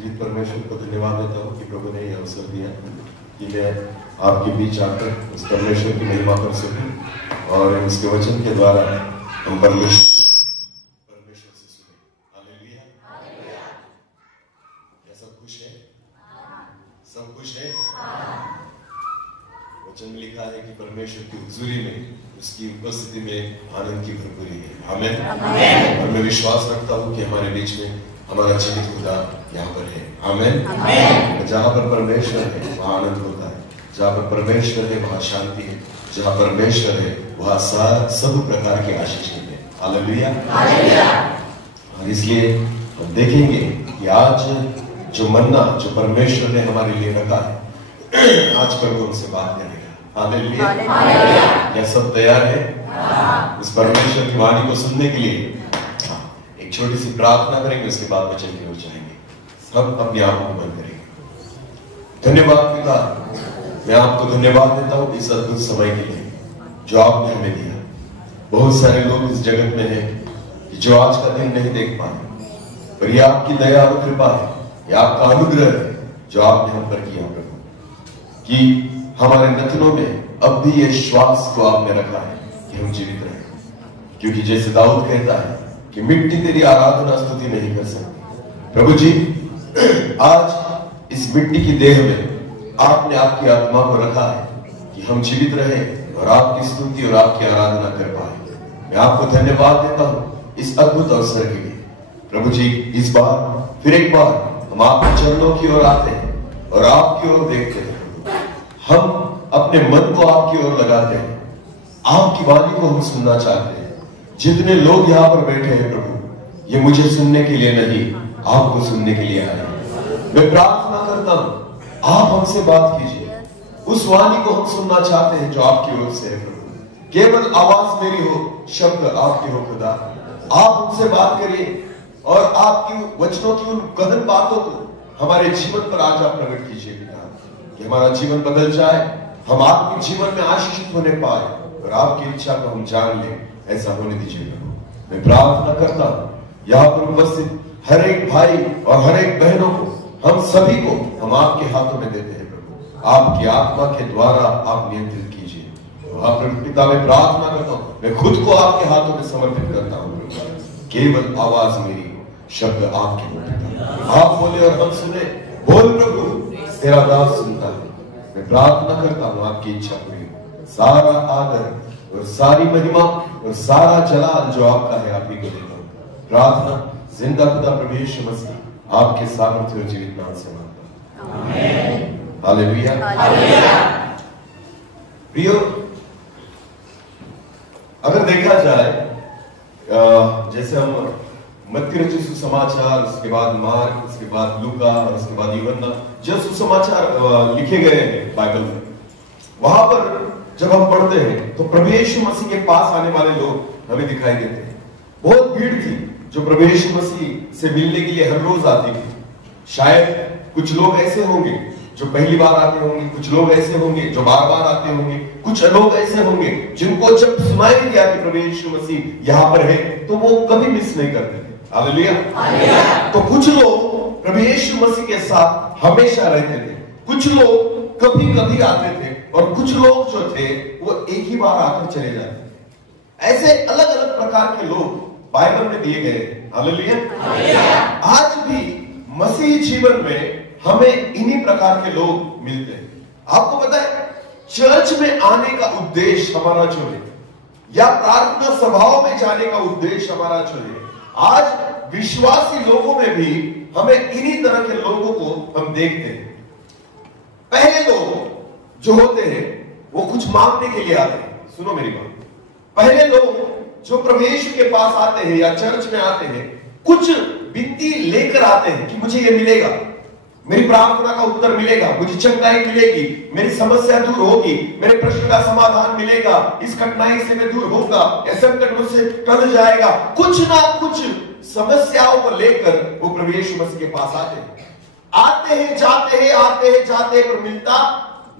जीवित परमेश्वर को धन्यवाद देता हूँ कि प्रभु ने यह अवसर दिया कि मैं आपके बीच आकर उस परमेश्वर की महिमा कर सकूं और उसके वचन के द्वारा हम परमेश्वर से सुने। हालेलुया। क्या सब खुश है? सब खुश है? वचन में लिखा है कि परमेश्वर की हुजूरी में, उसकी उपस्थिति में आनंद की भरपूरी है। आमीन। और मैं विश्वास रखता हूँ कि हमारे बीच में हमारा जीवित खुदा यहाँ पर है। आमीन। जहाँ पर परमेश्वर है वहाँ आनंद होता है, जहाँ पर परमेश्वर है वहाँ शांति है, जहाँ परमेश्वर है वहाँ सब प्रकार की आशीष है। हालेलुया। और इसलिए हम देखेंगे कि आज जो मन्ना जो परमेश्वर ने हमारे लिए रखा है, आज प्रभु हमसे बात करेगा। हालेलुया। क्या सब तैयार है उस परमेश्वर की वाणी को सुनने के लिए? एक छोटी सी प्रार्थना करेंगे, उसके बाद वचन की ओर जाएंगे। सब अपनी आंखों को बंद करेंगे। धन्यवाद पिता, मैं आपको धन्यवाद देता हूँ इस अद्भुत समय के लिए जो आपने हमें दिया। बहुत सारे लोग इस जगत में हैं जो आज का दिन नहीं देख पाए, पर यह आपकी दया और कृपा है, यह आपका अनुग्रह है जो आपने हम पर किया प्रभु, कि हमारे नथनों में अब भी ये श्वास को आपने रखा है कि हम जीवित रहें। क्योंकि जैसे दाऊद कहता है कि मिट्टी तेरी आराधना स्तुति नहीं कर सकती। प्रभु जी, आज इस मिट्टी की देह में आपने आपकी आत्मा को रखा है कि हम जीवित रहें और आपकी स्तुति और आपकी आराधना कर पाए। मैं आपको धन्यवाद देता हूं इस अद्भुत अवसर के लिए। प्रभु जी, इस बार फिर एक बार हम आपके चरणों की ओर आते हैं और आपकी ओर देखते हैं। हम अपने मन को आपकी ओर लगाते हैं, आपकी वाणी को हम सुनना चाहते हैं। जितने लोग यहाँ पर बैठे हैं प्रभु, ये मुझे सुनने के लिए नहीं, आपको सुनने के लिए आए। मैं प्रार्थना करता हूं आप हमसे बात कीजिए। उस वाणी को हम सुनना चाहते हैं जो आपकी ओर से है प्रभु। केवल आवाज मेरी हो, शब्द आपके हो खुदा। आप हमसे बात करिए और आपकी वचनों की उन गहन बातों को हमारे जीवन पर आज आप प्रकट कीजिए पिता, कि हमारा जीवन बदल जाए, हम आपके जीवन में आशीषित होने पाए और आपकी इच्छा को हम जान लें। ऐसा होने दीजिए प्रभु। मैं प्रार्थना करता हूं यहाँ पर उपस्थित हर एक भाई और हर एक बहनों को, हम सभी को हम आपके हाथों में देते हैं प्रभु। आपकी आत्मा के द्वारा आप नियंत्रित कीजिए। आप पिता, मैं प्रार्थना करता हूँ, मैं खुद को आपके हाथों में समर्पित करता हूँ प्रभु। केवल आवाज मेरी हो, शब्द आपके हो पिता। आप बोले और हम सुने। बोल प्रभु, तेरा दास सुनता है। मैं प्रार्थना करता हूँ आपकी इच्छा पूरी हो। सारा आदर और सारी महिमा और सारा जलाल जो आपका है आप ही को देता हूं। प्रार्थना जिंदा खुदा प्रभु यीशु मसीह आपके सामर्थ्य और जीवित नाम से मांगता हूं। आमीन। हालेलुया। प्रियो, अगर देखा जाए जैसे हम मत्ती रचित सुसमाचार, उसके बाद मार्क, उसके बाद लूका और उसके बाद यूहन्ना, जो सुसमाचार लिखे गए हैं बाइबल में, वहां पर जब हम पढ़ते हैं तो प्रभु यीशु मसीह के पास आने वाले लोग हमें दिखाई देते हैं। बहुत भीड़ थी जो प्रभु यीशु मसीह से मिलने के लिए हर रोज आती थी। शायद कुछ लोग ऐसे होंगे जो पहली बार आते होंगे, कुछ लोग ऐसे होंगे जो बार बार आते होंगे, कुछ लोग ऐसे होंगे जिनको जब सुनाई दिया कि प्रभु यीशु मसीह यहाँ पर है तो वो कभी मिस नहीं करते थे। हालेलुया। तो कुछ लोग प्रभु यीशु मसीह के साथ हमेशा रहते थे, कुछ लोग कभी कभी आते थे और कुछ लोग जो थे वो एक ही बार आकर चले जाते थे। ऐसे अलग अलग प्रकार के लोग बाइबल में दिए गए। हालेलुया। आज भी मसीह जीवन में हमें इन्हीं प्रकार के लोग मिलते हैं। आपको पता है, चर्च में आने का उद्देश्य हमारा जो है, या प्रार्थना सभाओं में जाने का उद्देश्य हमारा जो है, आज विश्वासी लोगों में भी हमें इन्हीं तरह के लोगों को हम देखते हैं। पहले लोग जो होते हैं वो कुछ मांगने के लिए आते हैं। सुनो मेरी बात, पहले लोग जो प्रभु यीशु के पास आते हैं या चर्च में आते हैं, कुछ विनती लेकर आते हैं कि मुझे ये मिलेगा, मेरी प्रार्थना का उत्तर मिलेगा, मुझे चंगाई मिलेगी, मेरी समस्या दूर होगी, मेरे प्रश्न का समाधान मिलेगा, इस कठिनाई से मैं दूर होगा, यह संकट मुझसे टल जाएगा। कुछ ना कुछ समस्याओं को लेकर वो प्रभु यीशु मसीह के पास आते हैं। आते हैं जाते हैं, आते हैं जाते हैं, पर मिलता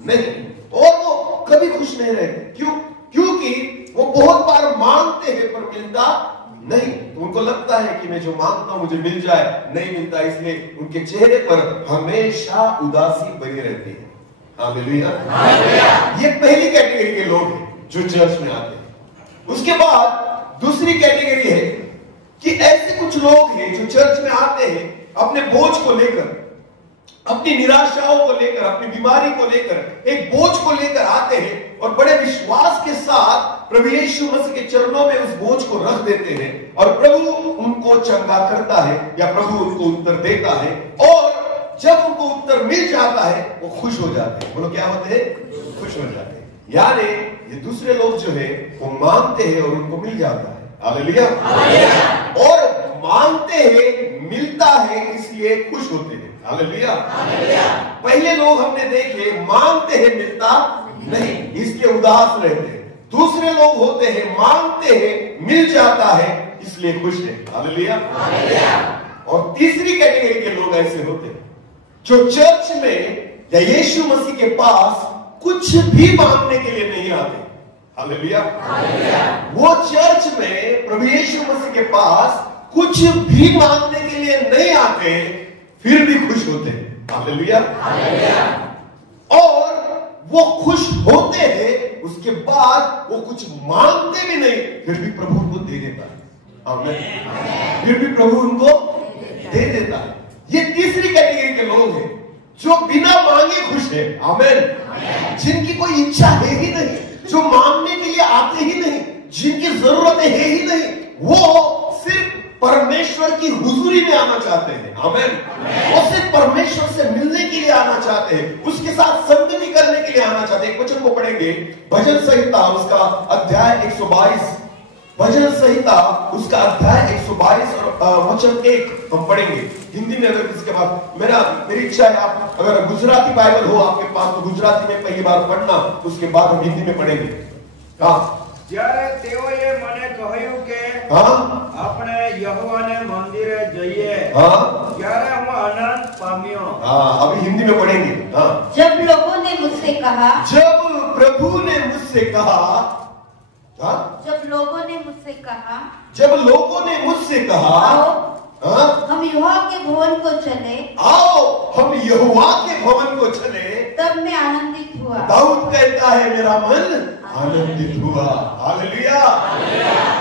नहीं और वो कभी खुश नहीं रहते। क्यों? क्योंकि वो बहुत बार मांगते हैं पर मिलता नहीं। तो उनको लगता है कि मैं जो मांगता हूं मुझे मिल जाए, नहीं मिलता, इसलिए उनके चेहरे पर हमेशा उदासी बनी रहती है। हालेलुया। ये पहली कैटेगरी के लोग हैं जो चर्च में आते हैं। उसके बाद दूसरी कैटेगरी है कि ऐसे कुछ लोग हैं जो चर्च में आते हैं अपने बोझ को लेकर, अपनी निराशाओं को लेकर, अपनी बीमारी को लेकर, एक बोझ को लेकर आते हैं और बड़े विश्वास के साथ प्रभु यीशु मसीह के चरणों में उस बोझ को रख देते हैं और प्रभु उनको चंगा करता है या प्रभु उनको उत्तर देता है, और जब उनको उत्तर मिल जाता है वो खुश हो जाते हैं। बोलो क्या होते हैं? खुश हो जाते हैं। यानी ये दूसरे लोग जो है वो मांगते हैं और उनको मिल जाता है। हालेलुया। और मांगते हैं, मिलता है, इसलिए खुश होते हैं। हालेलुया। पहले लोग हमने देखे मांगते हैं, मिलता नहीं, इसलिए उदास रहते हैं। दूसरे लोग होते हैं मांगते हैं, मिल जाता है, इसलिए खुश है। हालेलुया। और तीसरी कैटेगरी के लोग ऐसे होते हैं जो चर्च में या यीशु मसीह के पास कुछ भी मांगने के लिए नहीं आते। हालेलुया। वो चर्च में प्रभु यीशु मसीह के पास कुछ भी मांगने के लिए नहीं आते, फिर भी खुश होते हैं। हालेलुया। और वो खुश होते हैं, उसके बाद वो कुछ मांगते भी नहीं, फिर भी प्रभु उनको दे देता है। आमीन। फिर भी प्रभु उनको दे देता है। ये तीसरी कैटेगरी के लोग हैं जो बिना मांगे खुश है। आमीन। जिनकी कोई इच्छा है ही नहीं, जो मांगने के लिए आते ही नहीं, जिनकी जरूरतें है ही नहीं, वो सिर्फ परमेश्वर की हुजूरी में आना चाहते हैं। आमीन। वो सिर्फ परमेश्वर से मिलने के लिए आना चाहते हैं, उसके साथ संगति करने के लिए आना चाहते हैं। एक वचन को पढ़ेंगे, भजन संहिता उसका अध्याय 122, भजन संहिता उसका अध्याय 122 और वचन 1 हम पढ़ेंगे हिंदी में। अगर इसके बाद मेरी इच्छा है आप अगर गुजराती बाइबल हो आपके पास तो गुजराती में पहली बार पढ़ना, उसके बाद हम हिंदी में पढ़ेंगे। हाँ, જ્યારે તેઓએ મને કહ્યું કે આપણે યહોવાને મંદિરે જઈએ, ત્યારે હું આનંદ પામ્યો। अभी हिंदी में पढ़ेंगे। जब लोगों ने मुझसे कहा, जब प्रभु ने मुझसे कहा, जब लोगों ने मुझसे कहा, जब लोगों ने मुझसे कहा, हम यहोवा के भवन को चले, आओ हम यहोवा के भवन को चले, तब मैं आनंदित हुआ। दाऊद कहता है मेरा मन आनंदित हुआ। हालेलुया।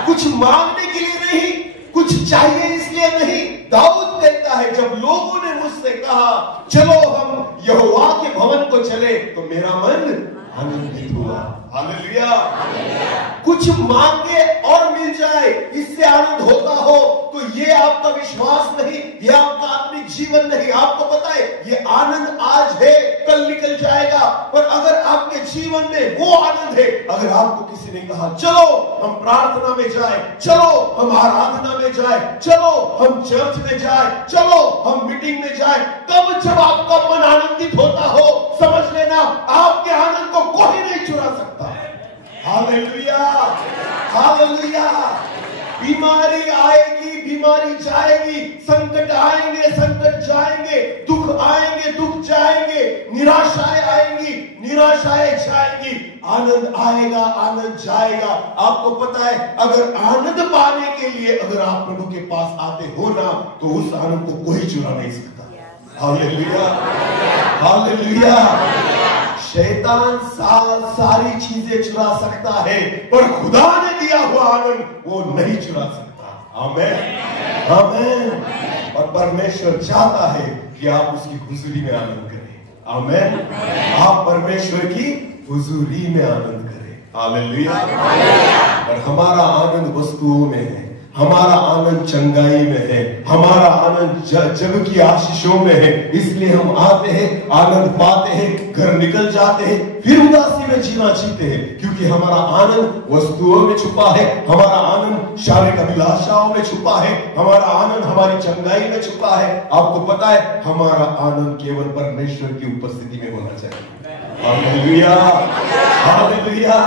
कुछ मांगने के लिए नहीं, कुछ चाहिए इसलिए नहीं, दाऊद कहता है जब लोगों ने मुझसे कहा चलो हम यहोवा के भवन को चले तो मेरा मन आनंदित हुआ। हालेलुया। कुछ मांगे और मिल जाए इससे आनंद होता हो तो ये आपका विश्वास नहीं, ये आपका आत्मिक जीवन नहीं। आपको पता है ये आनंद आज है, कल निकल जाएगा, पर अगर आपके जीवन में वो आनंद है, अगर आपको किसी ने कहा चलो हम प्रार्थना में जाए, चलो हम आराधना में जाए, चलो हम चर्च में जाए, चलो हम मीटिंग में जाए, तब जब आपका मन आनंदित होता हो, समझ लेना आपके आनंद को कोई नहीं चुरा सकता। हालेलुया। हालेलुया। बीमारी आएगी, बीमारी जाएगी, संकट आएंगे, संकट जाएंगे, दुख आएंगे, दुख जाएंगे, निराशाएं आएंगी, निराशाएं जाएंगी, आनंद आएगा, आनंद जाएगा। आपको पता है अगर आनंद पाने के लिए अगर आप प्रभु के पास आते हो ना तो उस आनंद को कोई चुरा नहीं सकता। हालेलुया। हालेलुया। शैतान सारी चीजें चुरा सकता है पर खुदा ने दिया हुआ आनंद वो नहीं चुरा सकता। आमीन। आमीन। और परमेश्वर चाहता है कि आप उसकी हुजूरी में आनंद करें। आमीन। आप परमेश्वर की हुजूरी में आनंद करें। हालेलुया। और हमारा आनंद वस्तुओं में है, हमारा आनंद चंगाई में है, हमारा आनंद जग की आशीषों में है, इसलिए हम आते हैं, आनंद पाते हैं, घर निकल जाते हैं, फिर उदासी में जीना जीते हैं, क्योंकि हमारा आनंद वस्तुओं में छुपा है, हमारा आनंद शारीरिक अभिलाषाओं में छुपा है, हमारा आनंद हमारी चंगाई में छुपा है। आपको पता है हमारा आनंद केवल परमेश्वर की उपस्थिति में होना चाहिए। हालेलुया। हालेलुया।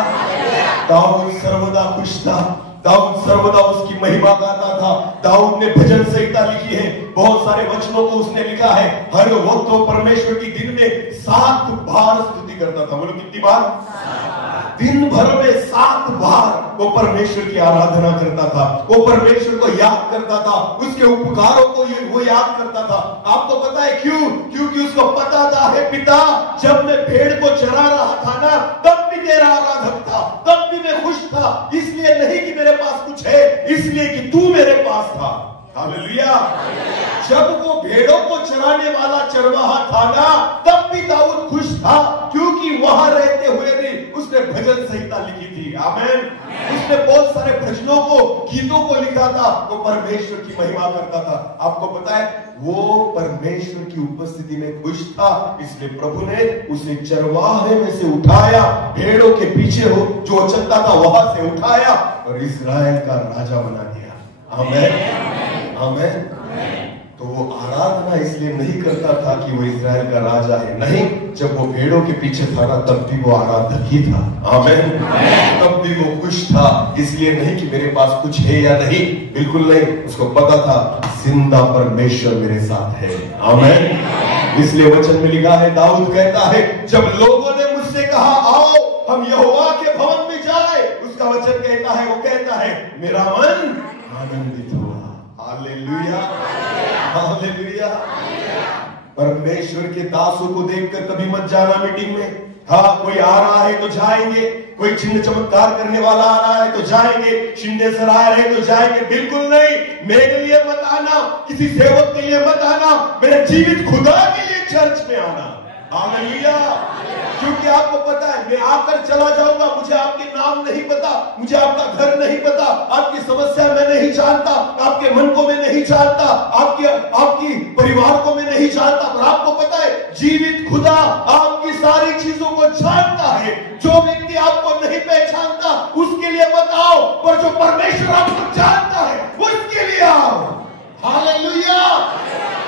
दाऊद सर्वदा खुश था, दाऊद सर्वदा उसकी महिमा गाता था। दाऊद ने भजन संहिता लिखी है, बहुत सारे वचनों को उसने लिखा है। हर वक्त वो परमेश्वर की दिन में 7 बार स्तुति करता था। बोलो कितनी बार? दिन भर में 7 बार वो परमेश्वर की आराधना करता था, वो परमेश्वर को याद करता था, उसके उपकारों को वो याद करता था। आपको पता है क्यों? क्योंकि उसको पता था, हे पिता, जब मैं भेड़ को चरा रहा था ना, तब भी तेरा आराधक था, तब भी मैं खुश था। इसलिए नहीं कि मेरे पास कुछ है, इसलिए कि तू मेरे पास था। हालेलुया। जब वो भेड़ों को चराने वाला चरवाहा था ना, तब भी दाऊद खुश था, क्योंकि वहां रहते हुए भी उसने भजन संहिता लिखी थी। आमीन। उसने बहुत सारे भजनों को, गीतों को लिखा था, वो परमेश्वर की महिमा करता था। आपको पता है, वो परमेश्वर की उपस्थिति में खुश था, इसलिए प्रभु ने उसे चरवाहे में से उठाया, भेड़ों के पीछे हो जो चलता था वहां से उठाया और इस्राएल का राजा बना दिया। आमीन। आमीन। तो वो आराधना इसलिए नहीं करता था कि वो इस्राएल का राजा है, नहीं, जब वो भेड़ों के पीछे था ना, तब भी वो आराधक ही था। आमीन। तब भी वो खुश था, इसलिए नहीं कि मेरे पास कुछ है या नहीं, बिल्कुल नहीं, उसको पता था जिंदा परमेश्वर मेरे साथ है। आमीन। इसलिए वचन में लिखा है, दाऊद कहता है, जब लोगों ने मुझसे कहा आओ हम यहोवा के भवन में जाए, उसका वचन कहता है, वो कहता है, मेरा मन आनंदित हुआ। हालेलुया। हालेलुया। परमेश्वर के दासों को देखकर कभी मत जाना मीटिंग में। हाँ, कोई आ रहा है तो जाएंगे, कोई चिन्ह चमत्कार करने वाला आ रहा है तो जाएंगे, शिंदे सर आ रहे हैं तो जाएंगे, बिल्कुल नहीं। मेरे लिए मत आना, किसी सेवक के लिए मत आना, मेरे जीवित खुदा के लिए चर्च में आना। हालेलुया। क्योंकि आपको पता है, मैं आकर चला जाऊंगा, मुझे आपके नाम नहीं पता, मुझे आपका घर नहीं पता, आपकी समस्या मैं नहीं जानता, आपके मन को मैं नहीं जानता, आपकी परिवार को मैं नहीं जानता, पर आपको पता है जीवित खुदा आपकी सारी चीजों को जानता है। जो व्यक्ति आपको नहीं पहचानता उसके लिए मत आओ, पर जो परमेश्वर आपको जानता है उसके लिए आओ। हालेलुया।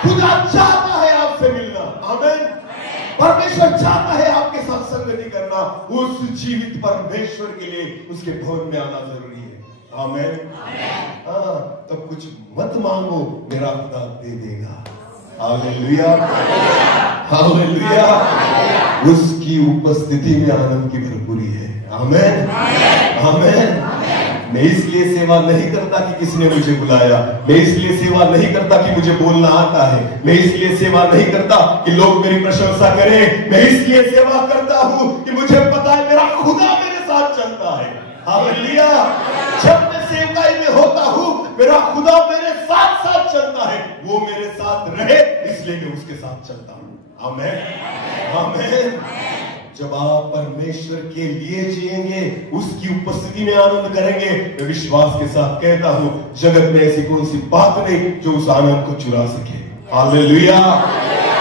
खुदा चाहता है आपसे मिलना। आमीन। परमेश्वर चाहता है आपके साथ संगति करना। उस जीवित परमेश्वर के लिए उसके भवन में आना जरूरी है। आमीन। हाँ, तब कुछ मत मांगो, मेरा खुदा दे देगा। हालेलुया। हालेलुया। उसकी उपस्थिति में आनंद की भरपूरी है। आमीन। आमीन। मैं इसलिए सेवा नहीं करता कि किसी ने मुझे बुलाया, मैं इसलिए सेवा नहीं करता कि मुझे बोलना आता है, मैं इसलिए सेवा नहीं करता कि लोग मेरी प्रशंसा करें, मैं इसलिए सेवा करता हूं कि मुझे पता है मेरा खुदा मेरे साथ चलता है। हालेलुया। जब मैं सेवकाई में होता हूं, मेरा खुदा मेरे साथ साथ चलता है, वो मेरे साथ रहे इसलिए मैं उसके साथ चलता हूं। आमीन। आमीन। जब आप परमेश्वर के लिए जिएंगे, उसकी उपस्थिति में आनंद करेंगे, मैं विश्वास के साथ कहता हूं, जगत में ऐसी कौन सी बात नहीं जो उस आनंद को चुरा सके। हालेलुया।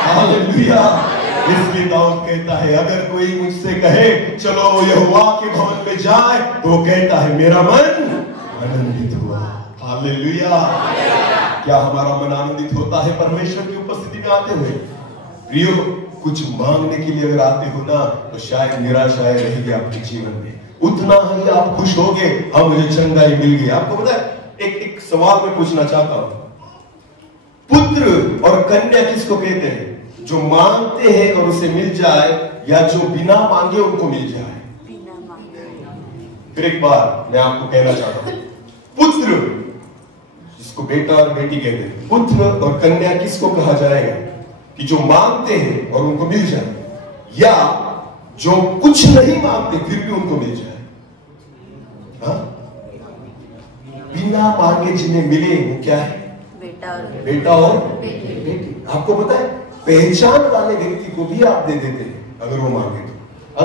हालेलुया। इसलिए दाऊद कहता है, अगर कोई मुझसे कहे चलो यहोवा के भवन में जाए, तो वो कहता है मेरा मन आनंदित हुआ। हालेलुया। क्या हमारा मन आनंदित होता है परमेश्वर की उपस्थिति में आते हुए? प्रियो, कुछ मांगने के लिए अगर आते हो ना, तो शायद निराशाएं रहेगी आपके जीवन में, उतना ही आप खुश होगे, हाँ मुझे चंगाई मिल गई। आपको पता है, एक सवाल मैं पूछना चाहता हूं, पुत्र और कन्या किसको कहते हैं? जो मांगते हैं और उसे मिल जाए, या जो बिना मांगे उनको मिल जाए? फिर एक बार मैं आपको कहना चाहता हूं, पुत्र जिसको बेटा और बेटी कहते हैं, पुत्र और कन्या किसको कहा जाएगा? कि जो मांगते हैं और उनको मिल जाए, या जो कुछ नहीं मांगते फिर भी उनको मिल जाए। हाँ? बिना मांगे जिन्हें मिले वो क्या है? बेटा और बेटी। आपको पता है, पहचान वाले व्यक्ति को भी आप दे देते हैं अगर वो मांगे तो।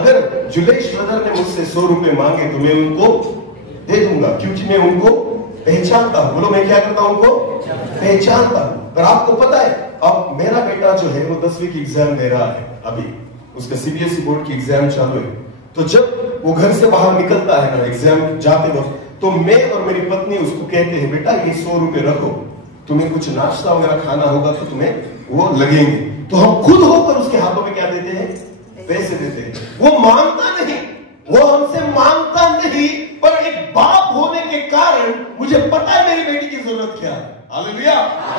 अगर जुलेश ब्रदर ने मुझसे 100 रुपए मांगे तो मैं उनको दे दूंगा, क्योंकि मैं उनको पहचानता हूं। बोलो, मैं क्या करता हूं? उनको पहचानता हूं। पर आपको पता है, अब मेरा बेटा जो है वो 10वीं की एग्जाम दे रहा है, अभी उसका सीबीएसई बोर्ड की एग्जाम चालू है। तो जब वो घर से बाहर निकलता है ना एग्जाम जाते वक्त, तो मैं और मेरी पत्नी उसको कहते हैं, बेटा ये 100 रुपए रखो, तुम्हें कुछ नाश्ता वगैरह खाना होगा तो तुम्हें वो लगेंगे। तो हम खुद होकर उसके हाथों में क्या देते हैं? पैसे देते हैं। वो मांगता नहीं, वो हमसे मांगता नहीं, पर एक बाप होने के कारण मुझे पता है मेरी बेटी की जरूरत क्या है। हालेलुया।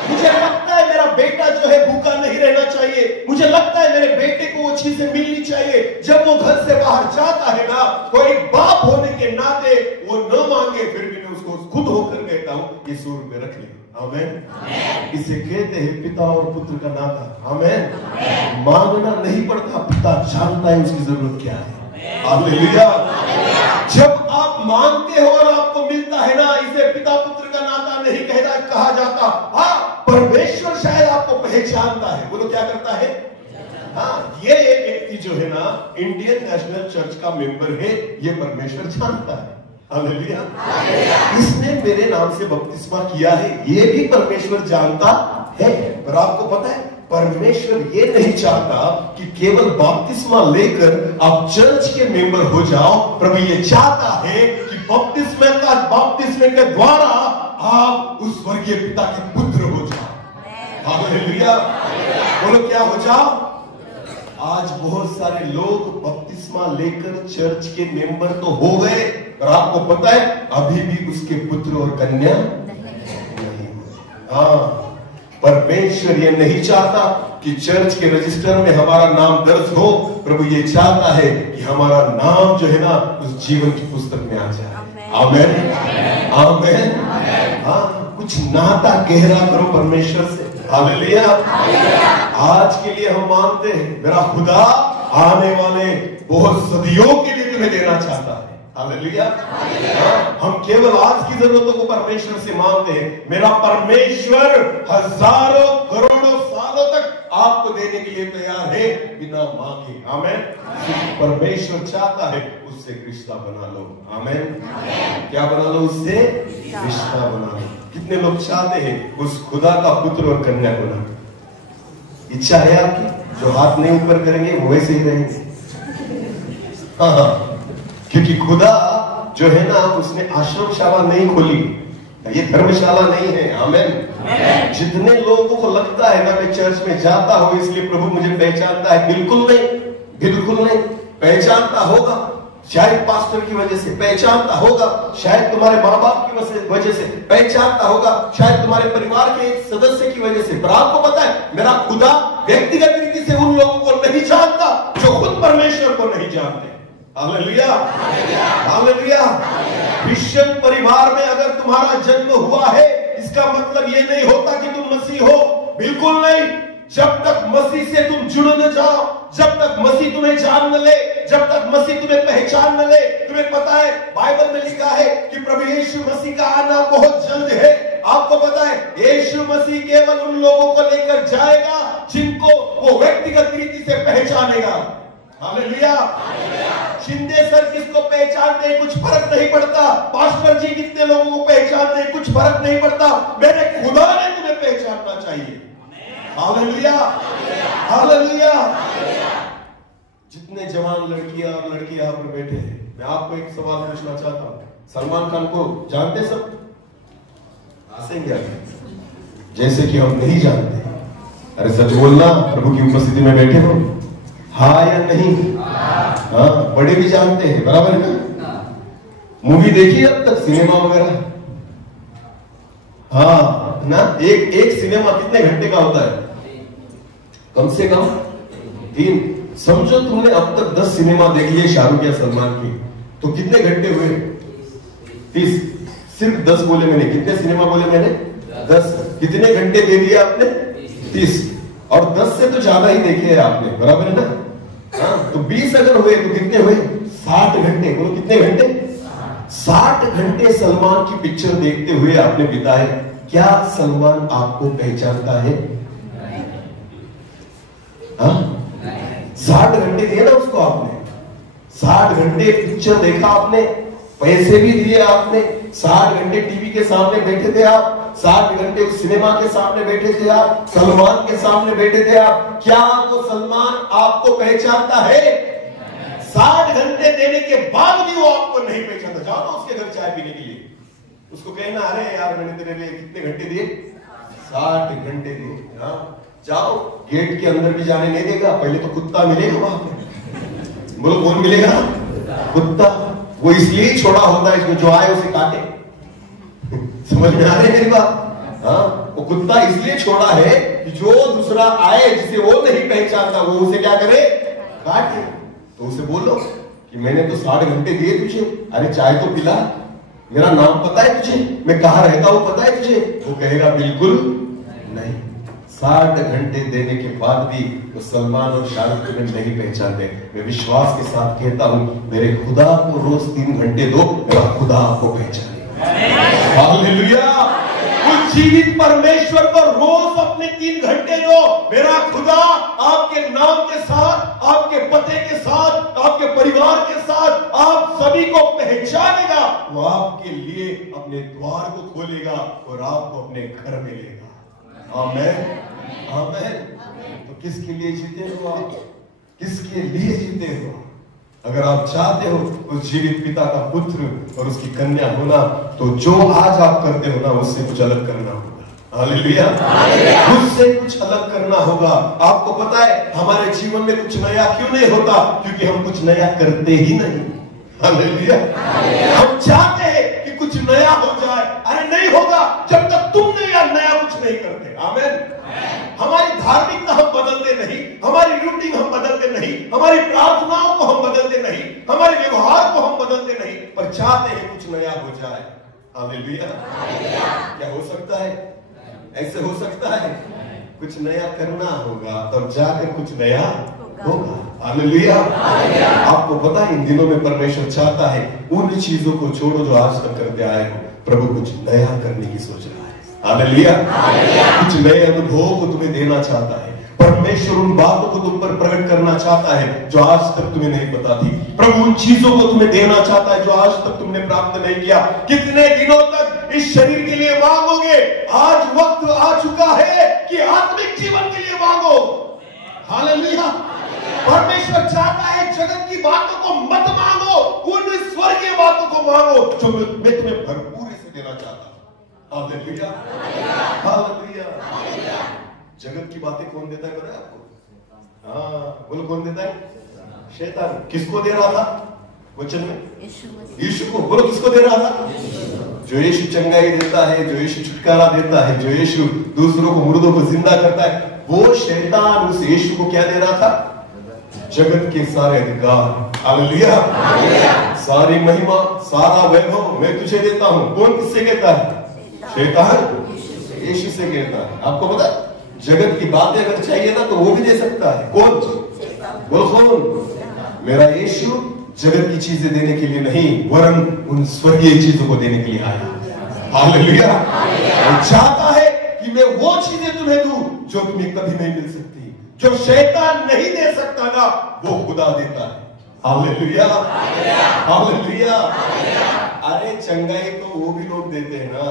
मुझे लगता है मेरा बेटा जो है भूखा नहीं रहना चाहिए, मुझे लगता है मेरे बेटे को वो चीजें मिलनी चाहिए। जब वो घर से बाहर जाता है ना, तो एक बाप होने के नाते वो न मांगे, फिर भी मैं उसको खुद होकर कहता हूं ये 100 रुपए रख ले। आमेन। इसे कहते हैं पिता और पुत्र का नाता। आमेन। मांगना नहीं पड़ता, पिता जानता है उसकी जरूरत क्या है। हालेलुया। जब आप मांगते हो और आपको मिलता है ना, इसे पिता पुत्र का नाता नहीं कहा जाता। हाँ, परमेश्वर शायद आपको पहचानता है। बोलो क्या करता है? हाँ, ये एक व्यक्ति जो है ना इंडियन नेशनल चर्च का मेंबर है, ये परमेश्वर जानता है। हालेलुया। इसने मेरे नाम से बपतिस्मा किया है, ये भी परमेश्वर जानता है। पर आपको पता है, परमेश्वर ये नहीं चाहता कि केवल बपतिस्मा लेकर आप चर्च के मेंबर हो जाओ। प्रभु ये चाहता है कि बपतिस्मे के द्वारा आप उस स्वर्गीय पिता के पुत्र हो जाओ। हालेलुया। बोलो क्या हो जाओ? आज बहुत सारे लोग बपतिस्मा लेकर चर्च के मेंबर तो हो गए, पर आपको पता है अभी भी उसके पुत्र और कन्या नहीं। हाँ, परमेश्वर ये नहीं चाहता कि चर्च के रजिस्टर में हमारा नाम दर्ज हो। प्रभु ये चाहता है कि हमारा नाम जो है ना उस जीवन की पुस्तक में आ जाए। आमेन। आमेन। हाँ, कुछ नाता गहरा करो परमेश्वर से। हालेलुया। आज के लिए हम मानते हैं मेरा खुदा आने वाले बहुत सदियों के लिए तुम्हें देना चाहता है। हालेलुया। हम केवल आज की जरूरतों को परमेश्वर से मांगते हैं। मेरा परमेश्वर हजारों करोड़ों सालों तक आपको देने के लिए तैयार है बिना मांगे। आमेन। परमेश्वर चाहता है उससे रिश्ता बना लो। आमेन। क्या बना लो? उससे रिश्ता बना लो। कितने लोग चाहते हैं उस खुदा का पुत्र और कन्या बना? इच्छा है आपकी? जो हाथ नहीं ऊपर करेंगे वो वैसे ही रहेंगे। हाँ, क्योंकि खुदा जो है ना उसने आश्रमशाला नहीं खोली, ये धर्मशाला नहीं है। आमेन। जितने लोगों को लगता है ना मैं चर्च में जाता हूं इसलिए प्रभु मुझे पहचानता है, बिल्कुल नहीं, बिल्कुल नहीं। पहचानता होगा शायद पास्टर की वजह से, पहचानता होगा शायद तुम्हारे माँ बाप की वजह से, पहचानता होगा शायद तुम्हारे परिवार के एक सदस्य की वजह से। पर आपको पता है मेरा खुदा व्यक्तिगत रीति से उन लोगों को नहीं जानता जो खुद परमेश्वर को नहीं जानते। हालेलुया। हालेलुया। क्रिश्चियन परिवार में अगर तुम्हारा जन्म हुआ है इसका मतलब ये नहीं होता कि तुम मसीह हो, बिल्कुल नहीं। जब तक मसीह से तुम जुड़ न जाओ, जब तक मसीह तुम्हें जान न ले, जब तक मसीह तुम्हें पहचान न ले। तुम्हें पता है बाइबल में लिखा है कि प्रभु यीशु मसीह का आना बहुत जल्द है। आपको पता है यीशु मसीह केवल उन लोगों को लेकर जाएगा जिनको वो व्यक्तिगत रीति से पहचानेगा। हालेलुया। शिंदे सर किसको पहचानते हैं कुछ फर्क नहीं पड़ता, पास्टर जी कितने लोगों को पहचानते हैं कुछ फर्क नहीं पड़ता, मेरे खुदा ने तुम्हें पहचानना चाहिए। हालेलुया। हालेलुया। जितने जवान लड़कियां और लड़के यहाँ पर बैठे हैं, मैं आपको एक सवाल पूछना चाहता हूँ। सलमान खान को जानते सब? हंसेंगे जैसे कि हम नहीं जानते। अरे सच बोलना, प्रभु की उपस्थिति में बैठे हो, हाँ या नहीं? हाँ, बड़े भी जानते हैं, बराबर है ना? मूवी देखी अब तक, सिनेमा वगैरह? हाँ ना। एक सिनेमा कितने घंटे का होता है? कम से कम 3। समझो तुमने अब तक 10 सिनेमा देख लिए शाहरुख या सलमान की, तो कितने घंटे हुए? 30। सिर्फ 10 बोले मैंने, कितने सिनेमा बोले मैंने? 10। कितने घंटे दे दिए आपने? 30। और 10 से तो ज्यादा ही देखे हैं आपने, बराबर है ना? हाँ, तो 20 अगर हुए तो कितने हुए? 60 घंटे। बोलो कितने घंटे? 60 घंटे सलमान की पिक्चर देखते हुए आपने बिताए। क्या सलमान आपको पहचानता है? हाँ, 60 घंटे दिए ना उसको आपने, 60 घंटे पिक्चर देखा आपने, पैसे भी दिए आपने, 60 घंटे टीवी के सामने बैठे थे आप, 60 घंटे उस सिनेमा के सामने बैठे थे आप, सलमान के सामने बैठे थे आप। क्या वो सलमान आपको पहचानता है? 60 घंटे देने के बाद भी वो आपको नहीं पहचानता। जाओ ना उसके घर चाय पीने के लिए, उसको कहना अरे यार मैंने तेरे लिए कितने घंटे दिए? 60 घंटे दिए। हाँ, जाओ, गेट के अंदर भी जाने नहीं देगा, पहले तो कुत्ता मिलेगा वहां पे। बोलो कौन मिलेगा? कुत्ता। वो इसलिए ही छोड़ा होता है, इसमें जो आए उसे काटे। समझ में आ रही है मेरी बात? हाँ, वो कुत्ता इसलिए छोड़ा है कि जो दूसरा आए जिसे वो नहीं पहचानता वो उसे क्या करे? काटे। तो उसे बोलो कि मैंने तो 60 घंटे दिए तुझे, अरे चाय तो पिला, मेरा नाम पता है तुझे, मैं कहाँ रहता हूँ पता है तुझे? वो कहेगा बिल्कुल नहीं। 60 घंटे देने के बाद भी वो सलमान और शाहरुख को नहीं पहचानते। मैं विश्वास के साथ कहता हूँ, मेरे खुदा को रोज 3 घंटे दो, मेरा खुदा आपको पहचाने। हालेलुया। उस जीवित परमेश्वर को रोज अपने 3 घंटे दो। मेरा खुदा आपके नाम के साथ, आपके पते के साथ, आपके परिवार के साथ आप सभी को पहचानेगा। वो आपके लिए अपने द्वार को खोलेगा और आपको अपने घर में लेगा। आमीन, आमीन। तो किसके लिए जीते हो आप? किसके लिए जीते हो? अगर आप चाहते हो उस जीवित पिता का पुत्र और उसकी कन्या होना, तो जो आज आप करते हो ना, उससे कुछ अलग करना होगा। हालेलुया। उससे कुछ अलग करना होगा। आपको पता है हमारे जीवन में कुछ नया क्यों नहीं होता? क्योंकि हम कुछ नया करते ही नहीं। हालेलुया। हम चाहते हैं कि कुछ नया हो जाए, अरे नहीं होगा जब तक तुम नया कुछ नहीं करते। आमीन। हमारी धार्मिकता हम बदलते नहीं, हमारी रूटीन हम बदलते नहीं, हमारी प्रार्थनाओं को हम बदलते नहीं, हमारे व्यवहार को हम बदलते नहीं, पर चाहते हैं कुछ नया हो जाए। हालेलुया। क्या हो सकता है? ऐसे हो सकता है? कुछ नया करना होगा तब जाकर कुछ नया होगा। हालेलुया। आपको पता है इन दिनों में परमेश्वर चाहता है उन चीजों को छोड़ो जो आज तक करते आए हो, प्रभु कुछ नया करने की सोच रहा है। हालेलुया। कुछ नए अनुभवों को तुम्हें देना चाहता है। परमेश्वर उन बातों को तुम पर प्रकट करना चाहता है जो आज तक तुम्हें नहीं पता थी। प्रभु उन चीजों को तुम्हें देना चाहता है जो आज तक तुमने प्राप्त नहीं किया। कितने दिनों तक इस शरीर के लिए मांगोगे? आज वक्त आ चुका है कि आत्मिक जीवन के लिए मांगो। हालेलुया। परमेश्वर चाहता है जगत की बातों को मत मांगो, उन स्वर्गीय बातों को मांगो जो मैं तुम्हें भरपूर से देना चाहता हूं। हालेलुया। हालेलुया। जगत की बातें कौन देता है पता है आपको? हाँ, बोलो कौन देता है? शैतान। किसको दे रहा था वचन में? यीशु को। बोलो किसको दे रहा था? जो यीशु चंगाई देता है, जो यीशु छुटकारा देता है, जो यीशु दूसरों को, मुर्दों को जिंदा करता है, वो शैतान उस यीशु को क्या दे रहा था? जगत के सारे अधिकार। हालेलुया। सारी महिमा, सारा वैभव मैं तुझे देता हूं। कौन किससे कहता है? शैतान यीशु से कहता है। आपको पता है जगत की बातें अगर चाहिए ना तो वो भी दे सकता है। कौन? बोलो कौन? मेरा यीशु जगत की चीजें देने के लिए नहीं, वरन उन स्वर्गीय चीजों को देने के लिए आया। हालेलुया। वो चाहता है कि मैं वो चीजें तुम्हें दूं जो तुम्हें कभी नहीं मिल सकती, जो शैतान नहीं दे सकता ना, वो खुदा देता है। हालेलुया। हालेलुया। अरे चंगाई तो वो भी लोग देते हैं ना।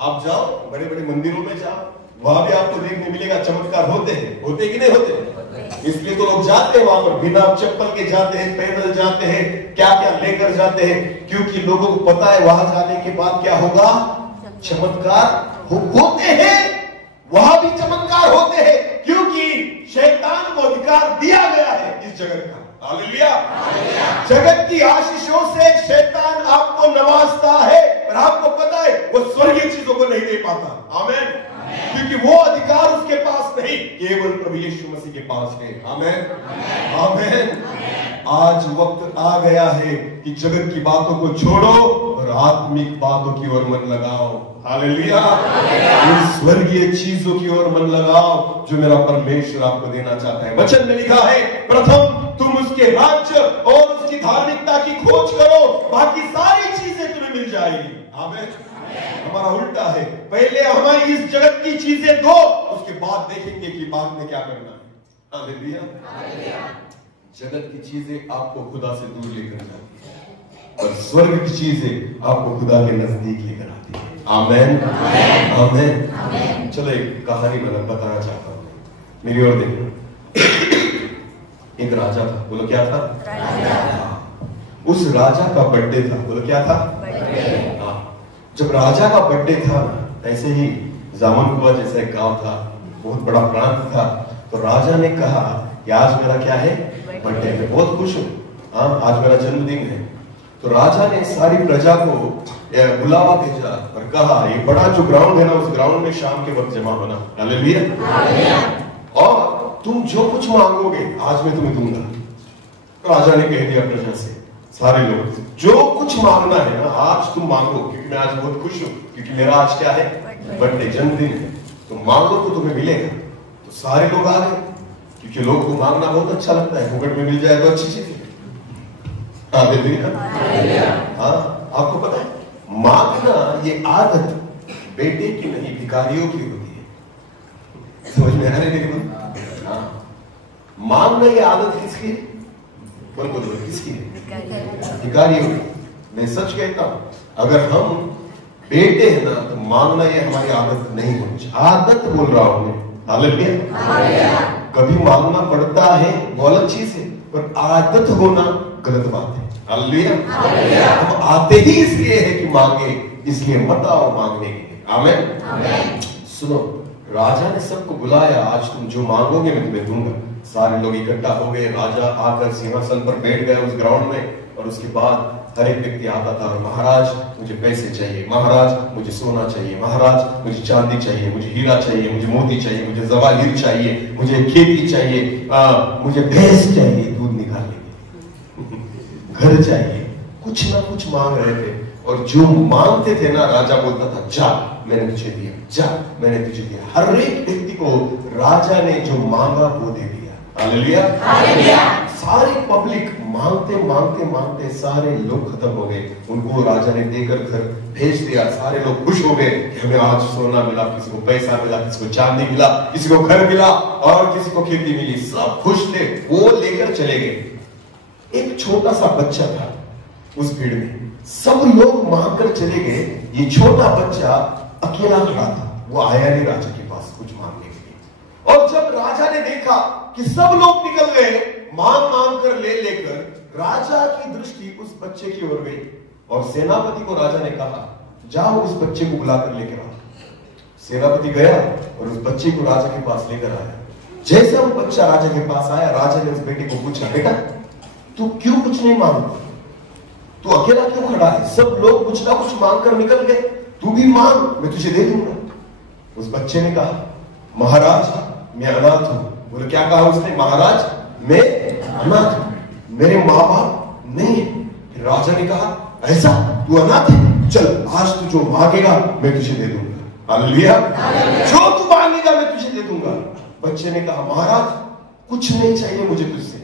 आप जाओ बड़े बड़े मंदिरों में जाओ, वहां भी आपको देखने मिलेगा चमत्कार होते हैं। होते कि नहीं होते? इसलिए तो लोग जाते हैं वहां पर, बिना चप्पल के जाते हैं, पैदल जाते हैं, क्या क्या लेकर जाते हैं, क्योंकि लोगों को पता है वहां जाने के बाद क्या होगा? चमत्कार होते हैं। वहां भी चमत्कार होते हैं क्योंकि शैतान को अधिकार दिया गया है इस जगत का। हालेलुया। जगत की आशीषों से शैतान आपको नवाजता है, और आपको पता है वो स्वर्गीय चीजों को नहीं दे पाता। आमीन। क्योंकि वो अधिकार उसके पास नहीं, केवल प्रभु यीशु मसीह के पास है। आमीन। आमीन। आज वक्त आ गया है कि जगत की बातों को छोड़ो और आत्मिक बातों की ओर मन लगाओ। हालेलुया। स्वर्गीय चीजों की ओर मन लगाओ जो मेरा परमेश्वर आपको देना चाहता है। वचन में लिखा है, प्रथम तुम उसके राज्य और उसकी धार्मिकता की खोज करो, बाकी सारी चीजें तुम्हें मिल जाएगी। आमीन। हमारा उल्टा है, पहले हमारी इस जगत की चीजें दो, उसके बाद देखेंगे कि बाद में क्या करना है। हालेलुया। जगत की चीजें आपको खुदा से दूर लेकर जाती है, और स्वर्ग की चीजें आपको खुदा के नजदीक लेकर आती है। आमीन। आमीन। चलो एक कहानी मैं बताना चाहता हूँ, मेरी ओर देखना। एक राजा था। बोलो क्या था? राजा। उस राजा का बर्थडे था। बोलो क्या था? हाँ। जब राजा का बर्थडे था, ऐसे ही जामुनकुआ जैसा एक गांव था, बहुत बड़ा प्रांत था, तो राजा ने कहा कि आज मेरा क्या है? बर्थडे। मैं बहुत खुश हूँ, हाँ आज मेरा जन्मदिन है। तो राजा ने सारी प्रजा को बुलावा भेजा और कहा ये बड़ा जो ग्राउंड है ना, उस ग्राउंड में शाम के वक्त जमा होना। हालेलुया। और तुम जो कुछ मांगोगे आज मैं तुम्हें दूंगा। तो राजा ने कह दिया प्रजा से, सारे लोग जो कुछ मांगना है ना आज तुम मांगो, क्योंकि मैं आज बहुत खुश हूं, क्योंकि मेरा आज क्या है, बर्थडे, जन्मदिन है। तो मांगो तो तुम्हें मिलेगा। तो सारे लोग आ गए, क्योंकि लोग को मांगना बहुत अच्छा लगता है, मुकट में मिल जाए तो अच्छी चीज है। हाँ, आपको पता है मांगना ये आदत बेटे की नहीं भिखारियों की होती है। समझ में आ रही है? हाँ, मांगना ये आदत किसकी है? बोल किसकी है? भिखारियों की। मैं सच कहता हूं, अगर हम बेटे हैं ना तो मांगना ये हमारी आदत नहीं होनी चाहिए। आदत बोल रहा हूं मैं, हालेलुया। कभी मांगना पड़ता है वो अलग चीज है, पर आदत होना गलत बात है। हालेलुया। हम आते ही इसलिए है कि मांगे, इसलिए मत आओ मांगने के लिए। आमीन। सुनो, राजा ने सबको बुलाया, आज तुम जो मांगोगे मैं तुम्हें दूंगा। सारे लोग इकट्ठा हो गए, राजा आकर सिंहासन पर बैठ गए उस ग्राउंड में, और उसके बाद हर एक व्यक्ति आता था और महाराज मुझे पैसे चाहिए, महाराज मुझे सोना चाहिए, महाराज मुझे चांदी चाहिए, मुझे हीरा चाहिए, मुझे मोती चाहिए, मुझे जवाहिर चाहिए, मुझे खेती चाहिए, मुझे भैंस चाहिए दूध निकालने के, घर चाहिए, कुछ ना कुछ मांग रहे थे। और जो मांगते थे ना राजा बोलता था जा मैंने तुझे दिया, जा मैंने तुझे दिया। हर एक व्यक्ति को राजा ने जो मांगा वो दे दिया। हालेलुया। सारी पब्लिक मांगते मांगते मांगते सारे लोग खत्म हो गए, उनको राजा ने देकर घर भेज दिया। सारे लोग खुश हो गए कि हमें आज सोना मिला, किसी को पैसा मिला, किसी को चांदी मिला, किसी को घर मिला और किसी को खेती मिली। सब खुश थे, वो लेकर चले गए। एक छोटा सा बच्चा था उस भीड़ में, सब लोग मांग कर चले गए, ये छोटा बच्चा अकेला खड़ा था। वो आया नहीं राजा के पास कुछ मांगने के लिए। और जब राजा ने देखा कि सब लोग निकल गए मांग मांग कर लेकर, राजा की दृष्टि उस बच्चे की ओर गई और सेनापति को राजा ने कहा जाओ उस बच्चे को बुलाकर लेकर आओ। सेनापति गया और उस बच्चे को राजा के पास लेकर आया। जैसे वो बच्चा राजा के पास आया, राजा ने उस बेटे को पूछा बेटा तू क्यों कुछ नहीं मांगता, तू अकेला क्यों खड़ा है? सब लोग कुछ ना कुछ मांग कर निकल गए, तू भी मांग मैं तुझे दे दूंगा। उस बच्चे ने कहा महाराज मैं अनाथ हूं। बोले क्या कहा उसने? महाराज मैं अनाथ हूं, मेरे माँ बाप नहीं है। फिर राजा ने कहा ऐसा तू अनाथ है, चल आज तू जो मांगेगा मैं तुझे दे दूंगा। हालेलुया। जो तू मांगेगा मैं तुझे दे दूंगा। बच्चे ने कहा महाराज कुछ नहीं चाहिए मुझे तुझसे,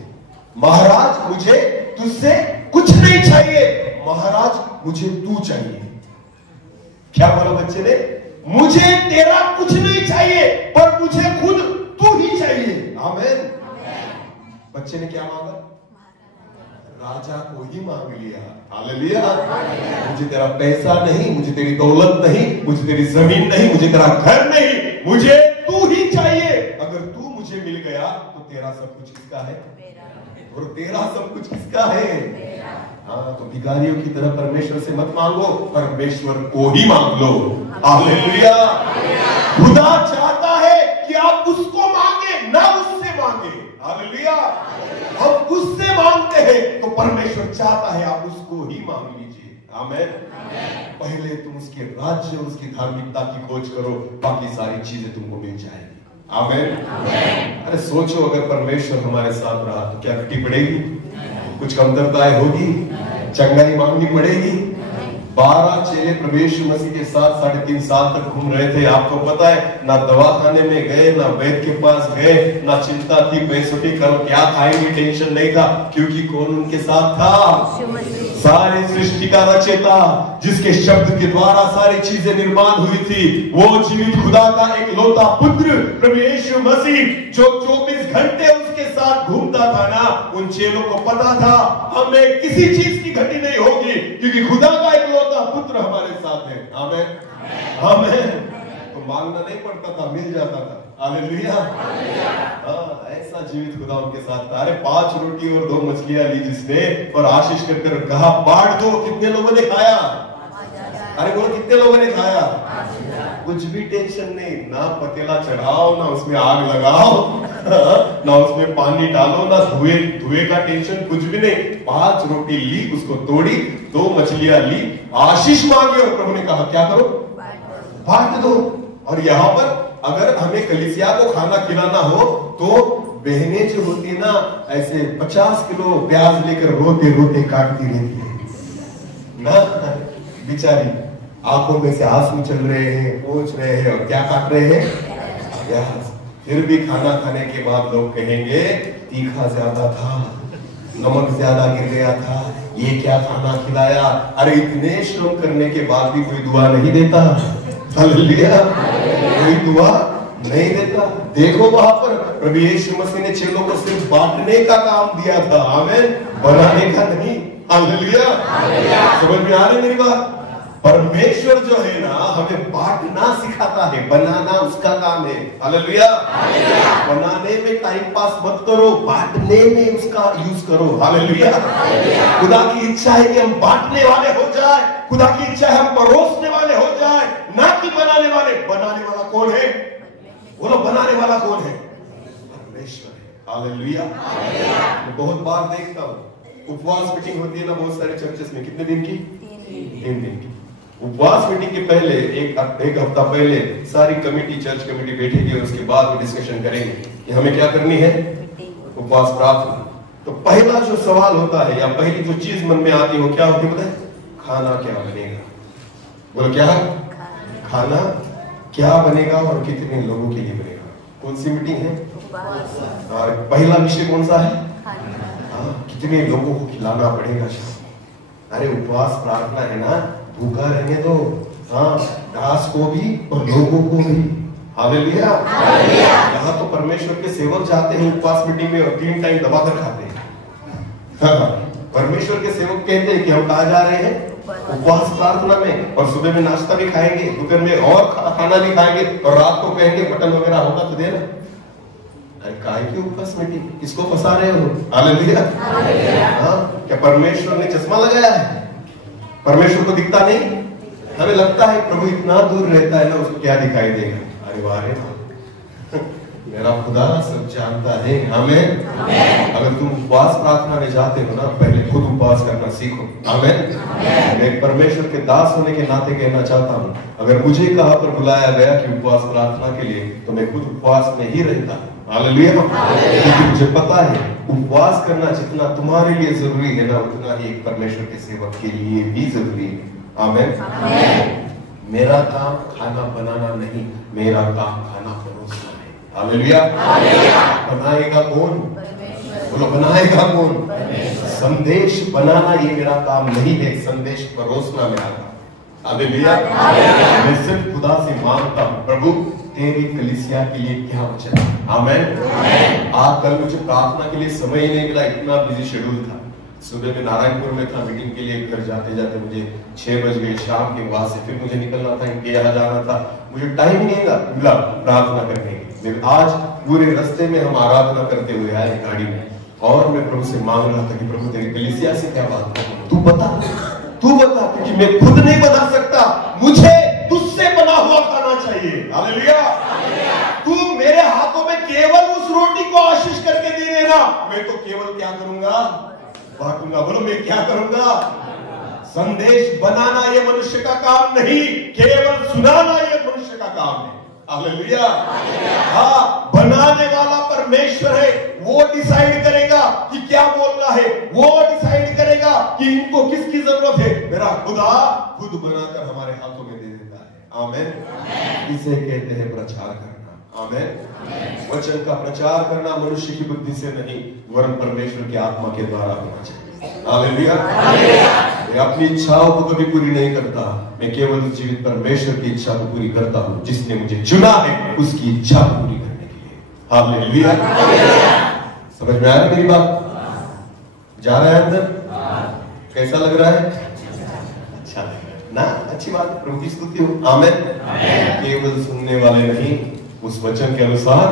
महाराज मुझे तुझसे कुछ नहीं चाहिए, महाराज मुझे तू चाहिए। क्या बोला बच्चे ने? मुझे तेरा कुछ नहीं चाहिए पर मुझे खुद तू ही चाहिए। आमीन। बच्चे ने क्या मांगा? राजा को ही मांग लिया। हालेलुया। मुझे तेरा पैसा नहीं, मुझे तेरी दौलत नहीं, मुझे तेरी जमीन नहीं, मुझे तेरा घर नहीं, मुझे तू ही चाहिए। अगर तू मुझे मिल गया तो तेरा सब कुछ किसका है? और तेरा सब कुछ किसका है? हाँ, तो भिखारियों की तरह परमेश्वर से मत मांगो, परमेश्वर को ही मांग लो। हालेलुया। खुदा चाहता है कि आप उसको मांगे ना उससे मांगे। हालेलुया। हम उससे मांगते हैं तो परमेश्वर चाहता है आप उसको ही मांग लीजिए। आमीन। पहले तुम उसके राज्य और उसकी धार्मिकता की खोज करो, बाकी सारी चीजें तुमको मिल जाएगी। आमीन। अरे सोचो अगर परमेश्वर हमारे साथ रहा तो क्या घटी पड़ेगी? कुछ कमतरताएं होगी, चंगाई मांगनी पड़ेगी। 12 चेले प्रभु यीशु मसीह के साथ 3.5 साल तक घूम रहे थे। आपको पता है ना दवाखाने में गए, ना वैद्य के पास गए, ना चिंता थी पैसों की कल क्या खाएंगे, टेंशन नहीं था, क्योंकि कौन उनके साथ था? सारी सृष्टि का रचयिता, जिसके शब्द के द्वारा सारी चीजें निर्माण हुई थी, वो जीवित खुदा का एकलौता पुत्र प्रभु यीशु मसीह जो 24 घंटे उसके साथ घूमता था ना, उन चेलों को पता था हमें किसी चीज की घटी नहीं होगी, क्योंकि खुदा का एकलौता पुत्र हमारे साथ है। आमीन। आमीन। तो मांगना नहीं पड़ता था, मिल जाता था। हालेलुया। ऐसा जीवित खुदा उनके साथ था। अरे 5 रोटी और 2 मछलियां ली जिसने और आशीष कर कहा बांट दो। कितने लोगों ने खाया? अरे बोलो कितने लोगों ने खाया? कुछ भी टेंशन नहीं, ना पतीला चढ़ाओ, ना उसमें आग लगाओ, ना उसमें पानी डालो, ना धुएं का टेंशन, कुछ भी नहीं। 5 रोटी ली, उसको तोड़ी, 2 मछलियां ली, आशीष मांगी और प्रभु ने कहा क्या करो? बांट दो। और यहाँ पर अगर हमें कलीसिया को खाना खिलाना हो तो बहनें जो होती है ना, ऐसे 50 किलो प्याज लेकर रोते रोते काटती रहती है ना, बेचारी आंखों में से आंसू चल रहे हैं, पोंछ रहे हैं और क्या काट रहे हैं, प्याज। फिर भी खाना खाने के बाद लोग कहेंगे तीखा ज्यादा था, नमक ज्यादा गिर गया था, ये क्या खाना खिलाया। अरे इतने श्रम करने के बाद भी कोई दुआ नहीं देता, हालेलुया, कोई दुआ नहीं देता। देखो वहां पर प्रभु यीशु मसीह ने चेलों को सिर्फ बांटने का काम दिया था, आमीन, बनाने का नहीं, हालेलुया। समझ में आ रही मेरी बात? परमेश्वर जो है ना हमें बांटना सिखाता है, बनाना उसका काम है, हालेलुया। बनाने में टाइम पास मत करो, बांटने में उसका यूज करो, हालेलुया। खुदा की इच्छा है कि हम बांटने वाले हो जाए, खुदा की इच्छा है हम परोसने वाले हो जाए, ना कि बनाने वाले। बनाने वाला कौन है? बोलो, बनाने वाला कौन है? परमेश्वर है, हालेलुया। मैं बहुत बार देखता हूँ उपवास मीटिंग होती है ना बहुत सारे चर्चेस में, कितने दिन की? 3 दिन की। उपवास मीटिंग के पहले एक हफ्ता पहले सारी कमेटी, चर्च कमेटी बैठेगी और उसके बाद वो डिस्कशन करेंगे कि हमें क्या करनी है, उपवास प्रार्थना। तो पहला जो सवाल होता है या पहली जो चीज मन में आती है वो क्या होती है पता है? खाना क्या बनेगा? बोलो, क्या खाना क्या बनेगा और कितने लोगों के लिए बनेगा? कौन सी मीटिंग है? और पहला विषय कौन सा है? कितने लोगों को खिलाना पड़ेगा। अरे उपवास प्रार्थना है ना, भूखा रहने दो, हाँ, दास को भी और लोगों को भी, हालेलुया। यहाँ तो परमेश्वर के सेवक जाते हैं उपवास मीटिंग में और 3 टाइम दबाकर खाते हैं। हाँ, परमेश्वर के सेवक कहते हैं कि हम कहाँ जा रहे हैं? उपवास प्रार्थना में, और सुबह में नाश्ता भी खाएंगे, दोपहर में और खाना भी खाएंगे, और रात को कहेंगे मटन वगैरह होगा तो देना। अरे काहे की उपवास मीटिंग? किसको फंसा रहे हो? हालेलुया। हाँ, क्या परमेश्वर ने चश्मा लगाया है? परमेश्वर को दिखता नहीं? हमें लगता है प्रभु इतना दूर रहता है ना, उसको क्या दिखाई देगा। अरे वाह, मेरा खुदा सब जानता है, आमीन। अगर तुम उपवास प्रार्थना में जाते हो ना, पहले खुद उपवास करना सीखो, आमीन। मैं परमेश्वर के दास होने के नाते कहना चाहता हूँ, अगर मुझे कहाँ पर बुलाया गया कि उपवास प्रार्थना के लिए, तो मैं खुद उपवास में ही रहता, हालेलुया। क्योंकि मुझे पता है उपवास करना जितना तुम्हारे लिए जरूरी है ना, उतना ही एक परमेश्वर के सेवक के लिए भी जरूरी है, आमीन। मेरा काम खाना बनाना नहीं, मेरा काम खाना परोसना है, हालेलुया। बनाएगा कौन? बोलो, बनाएगा कौन? संदेश बनाना ये मेरा काम नहीं है, संदेश परोसना मेरा काम, हालेलुया। मैं सिर्फ खुदा से मांगता हूँ, प्रभु तेरी कलीसिया के लिए क्या वचन, आमीन। आज कल मुझे प्रार्थना के लिए समय ही नहीं मिला, इतना बिजी शेड्यूल था। सुबह में नारायणपुर में था मीटिंग के लिए, घर जाते जाते मुझे 6 बज गए शाम के, वहां से फिर मुझे निकलना था, इनके यहाँ जाना था, मुझे टाइम ही नहीं मिला प्रार्थना करने की। आज पूरे रास्ते में हम आराधना करते हुए आए गाड़ी में, और मैं प्रभु से मांग रहा था कि प्रभु तेरी कलीसिया से क्या बात कर, तू बता, क्योंकि मैं खुद नहीं बता सकता, मुझे तुझसे बना हुआ खाना चाहिए, हालेलुया। तू मेरे हाथों में केवल उस रोटी को आशीष करके दे देना, मैं तो केवल क्या करूंगा? बांटूंगा। बोलो, मैं क्या करूंगा? संदेश बनाना ये मनुष्य का काम नहीं, केवल सुनाना ये मनुष्य का काम है, हालेलुया। हाँ, बनाने वाला परमेश्वर है, वो डिसाइड करेगा कि क्या बोलना है, वो डिसाइड करेगा कि इनको किसकी जरूरत है। मेरा खुदा खुद बनाकर हमारे हाथों में दे देता है, आमीन। इसे कहते हैं प्रचार करना, आमीन। वचन का प्रचार करना मनुष्य की बुद्धि से नहीं, वरन परमेश्वर की आत्मा के द्वारा होना चाहिए, हालेलुया। मैं अपनी इच्छाओं को कभी पूरी नहीं करता, मैं केवल जीवित परमेश्वर की इच्छा को पूरी करता हूँ, जिसने मुझे चुना है उसकी इच्छा पूरी करने के लिए, हालेलुया। समझ में आया मेरी बात? जा रहा है अंदर? कैसा लग रहा है? अच्छा लग रहा है ना? अच्छी बात, प्रभु की स्तुति हो, आमीन। केवल सुनने वाले नहीं, उस वचन के अनुसार,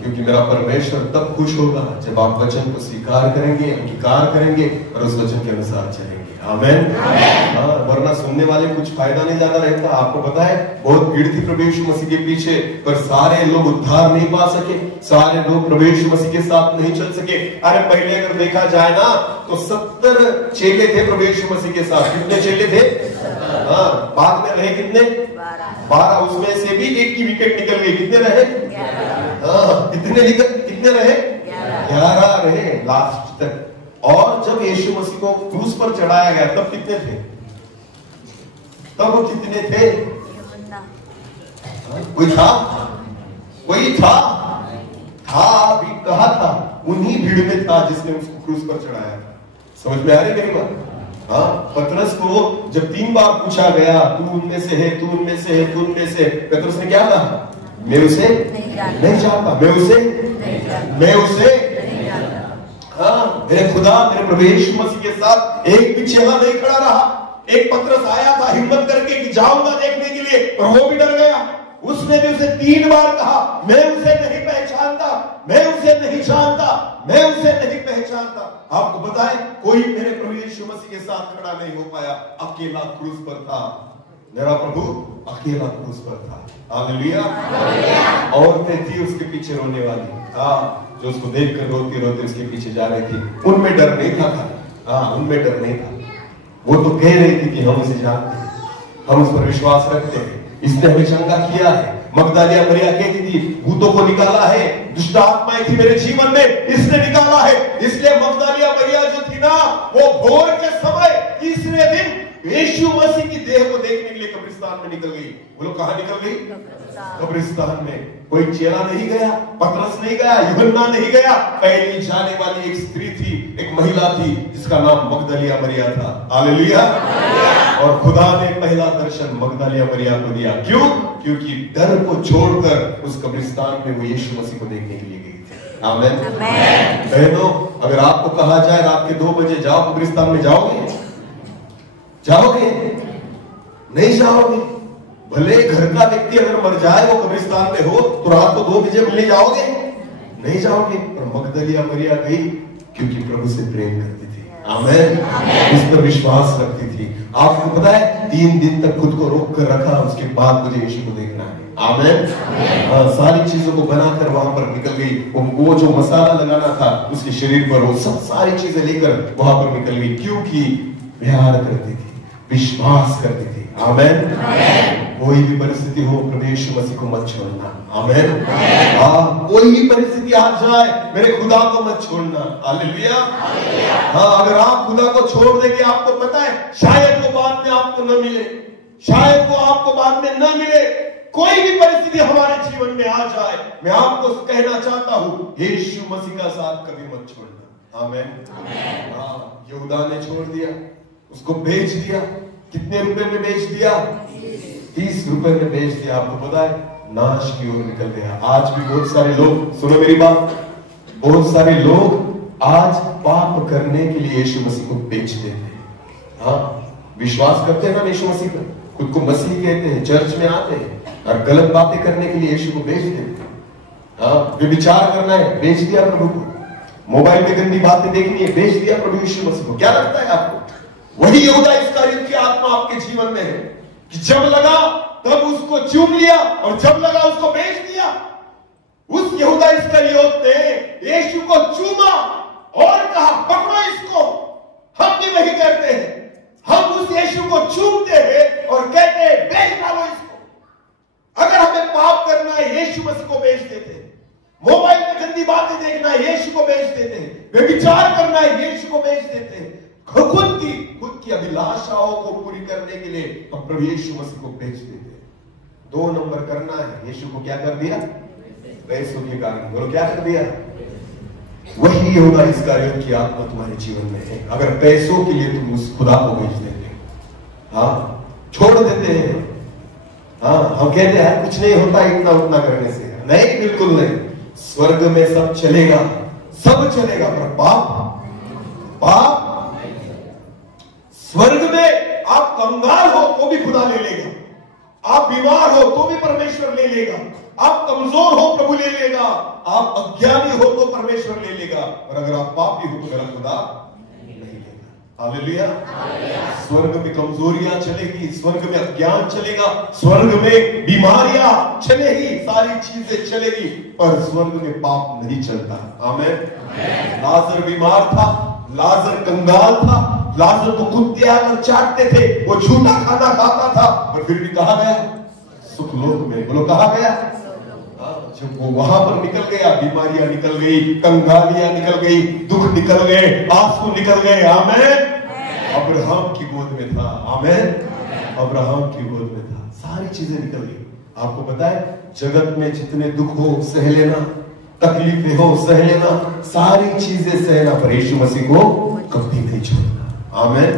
क्योंकि मेरा परमेश्वर तब खुश होगा जब आप वचन को स्वीकार करेंगे, अंगीकार करेंगे और उस वचन के अनुसार चलेंगे, आमेन। हाँ, वरना सुनने वाले कुछ फायदा नहीं ज्यादा रहता। आपको पता है बहुत भीड़ थी प्रभु यीशु मसीह के पीछे, पर सारे लोग उद्धार नहीं पा सके, सारे लोग प्रभु यीशु मसीह के साथ नहीं चल सके। अरे पहले अगर देखा जाए ना तो 70 चेले थे प्रभु यीशु मसीह के साथ। कितने चेले थे? हाँ, बाद में रहे कितने? 12। उसमें से भी एक की विकेट निकल गई। कितने रहे? 11। कितने रहे? 11 रहे लास्ट तक। और जब यीशु मसीह को क्रूस पर चढ़ाया गया तब कितने थे? तब वो कितने थे? कोई था? कोई था भी कहा था, उन्हीं भीड़ में था जिसने उसको क्रूस पर चढ़ाया था। समझ में आ रही मेरी बात? हाँ, पतरस को जब 3 बार पूछा गया तू उनमें से है, तू उनमें से है, तू उनमें से, पतरस ने क्या कहा? मैं उसे नहीं जानता, मैं उसे हाँ, मेरे खुदा मेरे प्रभु यीशु मसीह के साथ एक भी चेला नहीं खड़ा रहा। एक पतरस आया था हिम्मत करके कि जाऊंगा देखने के लिए, पर वो भी डर गया। उसने भी उसे 3 बार कहा मैं उसे नहीं पहचानता, मैं उसे नहीं जानता, मैं उसे नहीं पहचानता। आपको पता है कोई मेरे प्रभु यीशु मसीह के साथ खड़ा नहीं हो पाया, अकेला क्रूस पर था। मेरा प्रभु अकेला क्रूस पर था। हालेलुया। औरतें थी उसके पीछे रोने वाली, हाँ, जो उसको देखकर रोते रोते उसके पीछे जा रही थी। उनमें डर नहीं था। हाँ, उनमें डर नहीं था। वो तो कह रही थी कि हम उसे जानते हैं, हम उस पर विश्वास रखते हैं, इसने हमें चंगा किया है। मगदलिया मरिया कहती थी भूतों को निकाला है, दुष्ट आत्माएं थी मेरे जीवन में, इसने निकाला है। इसलिए मगदलिया मरिया जो थी ना, वो भोर के समय तीसरे दिन यीशु मसीह की देह को देखने के लिए कब्रिस्तान में निकल गई। बोलो कहां निकल गई? कब्रिस्तान में। कोई चेला नहीं गया, पतरस नहीं गया, यूहन्ना नहीं गया। पहली जाने वाली एक स्त्री थी, एक महिला थी जिसका नाम मगदलिया मरिया था। हालेलुया। और खुदा ने पहला दर्शन मगदलिया मरिया को दिया। क्यों? क्योंकि डर को छोड़कर उस कब्रिस्तान में वो यीशु मसीह को देखने के लिए गई थी। आमीन। बहनों, अगर आपको कहा जाए रात के 2 बजे जाओ कब्रिस्तान में, जाओगे? नहीं जाओगे। भले घर का व्यक्ति अगर मर जाए, वो कब्रिस्तान में हो, तो रात को 2 बजे मिलने जाओगे? नहीं जाओगे। पर मगदलिया मरिया गई क्योंकि प्रभु से प्रेम करती थी। आमीन। उस पर विश्वास रखती थी। आपको पता है 3 दिन तक खुद को रोक कर रखा, उसके बाद मुझे यीशु को देखना है। आमीन। सारी चीजों को बनाकर वहां पर निकल गई। वो जो मसाला लगाना था उसके शरीर पर, वो सब सारी चीजें लेकर वहां पर निकल गई, क्योंकि प्यार करती थी, विश्वास करती थी। आमीन। कोई भी परिस्थिति हो प्रभु यीशु मसीह को मत छोड़ना। आमीन। हाँ, कोई भी परिस्थिति आ जाए मेरे खुदा को मत छोड़ना। हालेलुया। हाँ, अगर आप खुदा को छोड़ देंगे, आपको पता है शायद वो बाद में आपको न मिले, शायद वो आपको बाद में न मिले। कोई भी परिस्थिति हमारे जीवन में आ जाए, मैं आपको कहना चाहता हूँ यीशु मसीह का साथ कभी मत छोड़ना। आमीन। हाँ, यहूदा ने छोड़ दिया, उसको बेच दिया। कितने रुपए में बेच दिया? 30 रुपए में बेच दिया। आपको पता है नाश की ओर निकल गया। आज भी बहुत सारे लोग, सुनो मेरी बात, बहुत सारे लोग आज पाप करने के लिए यीशु मसीह को बेच देते हैं। हाँ, विश्वास करते हैं ना यीशु मसीह पर, खुद को मसीह कहते हैं, चर्च में आते हैं, और गलत बातें करने के लिए यीशु को बेच देते हैं। हाँ, विचार करना है, बेच दिया प्रभु को। मोबाइल में गंदी बातें देखनी है, बेच दिया प्रभु यीशु मसीह को। क्या लगता है आपको? वही यहूदा इस्करियोत की आत्मा आपके जीवन में है कि जब लगा तब उसको चूम लिया, और जब लगा उसको बेच दिया। उस यहूदा इस्करियोत ने यीशु को चूमा और कहा पकड़ो इसको। हम भी वही करते हैं, हम उस यीशु को चूमते हैं और कहते हैं बेच डालो इसको। अगर हमें पाप करना है यीशु मसीह को बेच देते हैं, मोबाइल में गंदी बातें देखना है यीशु को बेच देते हैं, व्यभिचार करना है यीशु को बेच देते हैं, खुद की अभिलाषाओं को पूरी करने के लिए हम प्रभु यीशु मसीह को बेच देते हैं। 2 नंबर करना है, यीशु को क्या कर दिया? पैसों के कारण। बोलो क्या कर दिया? वही यहूदा इस्करियोत की आत्मा तुम्हारे जीवन में है। अगर पैसों के लिए तुम उस खुदा को बेच देते हो, हाँ, छोड़ देते हैं। हाँ, हम कहते हैं कुछ नहीं होता इतना उतना करने से। नहीं, बिल्कुल नहीं। स्वर्ग में सब चलेगा, सब चलेगा, पर पाप स्वर्ग में आप कंगाल हो तो भी खुदा ले लेगा, आप बीमार हो तो भी परमेश्वर ले लेगा, आप कमजोर हो प्रभु ले लेगा, आप अज्ञानी हो तो परमेश्वर ले लेगा, और अगर आप पापी हो तो मेरा खुदा नहीं लेगा। हालेलुया। स्वर्ग में कमजोरियां चलेगी, स्वर्ग में अज्ञान चलेगा, स्वर्ग में बीमारियां चलेगी, सारी चीजें चलेगी, पर स्वर्ग में पाप नहीं चलता। आमीन। लाजर बीमार था, लाजर कंगाल था, लाजर को कुत्ते आकर चाटते थे, वो झूठा खाना खाता था, पर फिर भी कहा गया सुखलोक में। बोलो कहा गया। जब वो वहां पर निकल गया, बीमारियां निकल गई, कंगालियां निकल गई, दुख निकल गए, आंसू निकल गए। आमीन। अब्राहम की गोद में था। आमीन। अब्राहम की गोद में था, सारी चीजें निकल गई। आपको पता है जगत में जितने दुख हो सह लेना, तकलीफें हो सह लेना, सारी चीजें सहना, पर यीशु मसीह को कभी नहीं छोड़ना। आमीन।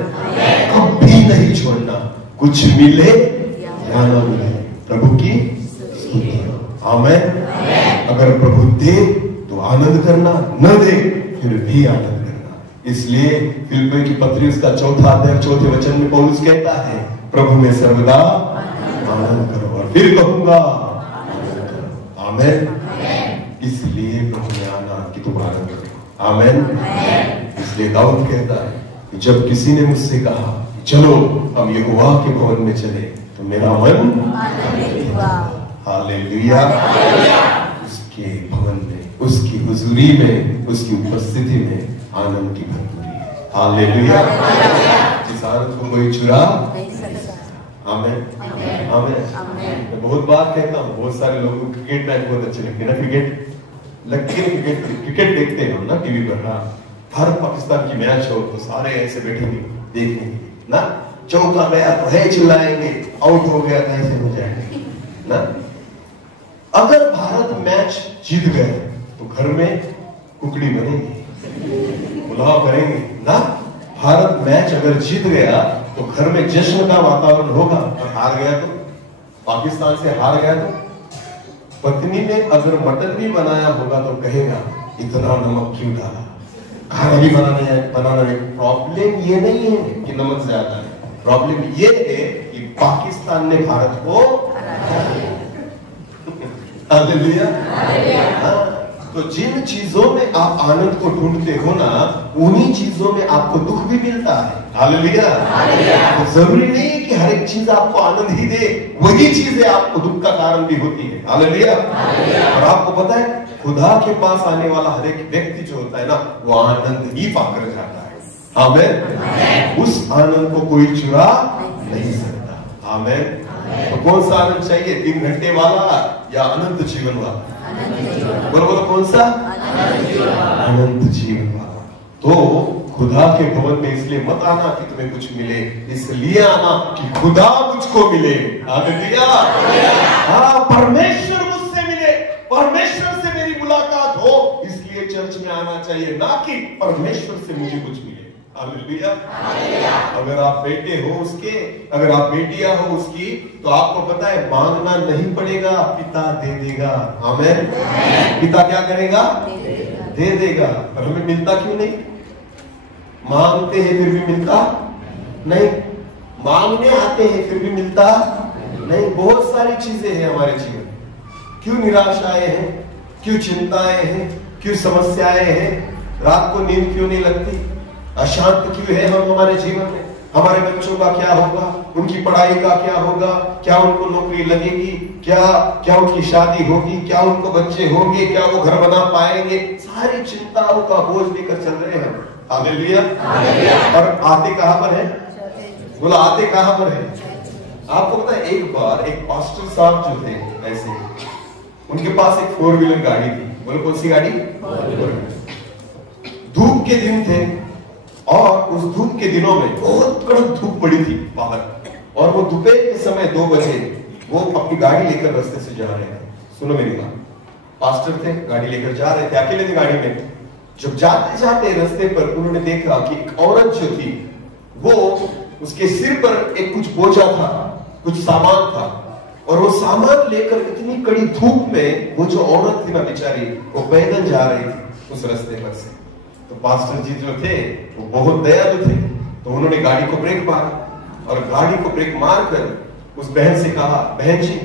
कभी नहीं छोड़ना, कुछ मिले या ना मिले, प्रभु की स्तुति हो। आमीन। अगर प्रभु दे तो आनंद करना, न दे फिर भी आनंद करना। इसलिए फिलिप्पियों की पत्री उसका 4 अध्याय 4 वचन में पौलुस कहता है, प्रभु में सर्वदा आनंद करो, और फिर कहूंगा आनंद करो। आमीन। इसलिए प्रभु में आना कि तुम आनंद करो। आमीन। इसलिए दाऊद कहता है कि जब किसी ने मुझसे कहा चलो हम यहोवा के भवन में चले, तो मेरा मन आनंदित हुआ। हालेलुया। उसके भवन में, उसकी हुजूरी में, उसकी उपस्थिति में आनंद की भरपूरी है। हालेलुया। जिस आनंद को कोई चुरा नहीं सकता। आमीन। आमीन। मैं बहुत बार कहता हूँ, बहुत सारे लोगों को क्रिकेट मैच बहुत अच्छे लगते हैं ना, क्रिकेट देखते हैं हम ना टीवी पर। भारत पाकिस्तान की मैच हो तो सारे ऐसे बैठेंगे देखने ना, चौका गया तो है चिल्लाएंगे, आउट हो गया तो ऐसे हो जाएंगे ना। अगर भारत मैच जीत गए तो घर में कुकड़ी बनेगी, पुलाव करेंगे ना। भारत मैच अगर जीत गया तो घर में जश्न का वातावरण होगा, और हार गया तो, पाकिस्तान से हार गया तो, पत्नी ने अगर मटन भी बनाया होगा तो कहेगा इतना नमक क्यों डाला, खाना भी बनाना है। प्रॉब्लम ये नहीं है कि नमक ज्यादा है, प्रॉब्लम ये है कि पाकिस्तान ने भारत को हालेलुया। तो जिन चीजों में आप आनंद को ढूंढते हो ना, उन्हीं चीजों में आपको दुख भी मिलता है। हालेलुया। तो जरूरी नहीं है कि हर एक चीज आपको आनंद ही दे, वही चीजें आपको दुख का कारण भी होती है। हालेलुया। और आपको पता है खुदा के पास आने वाला हर एक व्यक्ति जो होता है ना, वो आनंद ही पाकर जाता है। आमीन। उस आनंद को कोई चुरा नहीं सकता। आमीन। तो कौन सा आनंद चाहिए, 3 घंटे वाला या अनंत जीवन वाला? बोलो बोलो कौन सा? अनंत जीवन वाला। तो खुदा के भवन में इसलिए मत आना कि तुम्हें कुछ मिले, इसलिए आना कि खुदा मुझको मिले। हालेलुया। हाँ, परमेश्वर मुझसे मिले, परमेश्वर से मेरी मुलाकात हो, इसलिए चर्च में आना चाहिए, ना कि परमेश्वर से मुझे कुछ मिले। हालेलुया। अगर आप बेटे हो उसके, अगर आप बेटियां हो उसकी, तो आपको पता है मांगना नहीं पड़ेगा, पिता दे देगा। आमीन। पिता क्या करेगा? दे देगा। पर हमें मिलता क्यों नहीं? मांगते हैं फिर भी मिलता नहीं, मांगने आते हैं फिर भी मिलता नहीं। बहुत सारी चीजें हैं हमारे जीवन, क्यों निराशाएं हैं, क्यों चिंताएं हैं, क्यों समस्याएं हैं, रात को नींद क्यों नहीं लगती, अशांत क्यों है हम हमारे जीवन में? हमारे बच्चों का क्या होगा, उनकी पढ़ाई का क्या होगा, क्या उनको नौकरी लगेगी, क्या उनकी शादी होगी, क्या उनको बच्चे होंगे, क्या वो घर बना पाएंगे? सारी चिंताओं का बोझ लेकर चल रहे हैं। हालेलुया। और आते कहां पर है? बोला आते कहां पर है? आपको पता है एक बार एक पास्टर साहब जो थे ऐसे, उनके पास एक 4 व्हीलर गाड़ी थी। बोलो कौन सी गाड़ी? धूप के दिन थे, और उस धूप के दिनों में बहुत कड़क धूप पड़ी थी बाहर, और वो दोपहर के समय 2 बजे वो अपनी गाड़ी लेकर रास्ते से जा रहे थे। सुनो मेरी बात, पास्टर थे, गाड़ी लेकर जा रहे थे, अकेले थे गाड़ी में। जब जाते जाते रास्ते पर उन्होंने देखा कि एक औरत जो थी, वो उसके सिर पर एक कुछ बोझा था, कुछ सामान था, और वो सामान लेकर इतनी कड़ी धूप में वो जो औरत थी ना बेचारी, वो पैदल जा रही थी उस रास्ते पर से। तो पास्टर जी जो थे वो बहुत दयालु थे, तो उन्होंने गाड़ी को ब्रेक मारा, और गाड़ी को ब्रेक मारकर उस बहन से कहा, बहन जी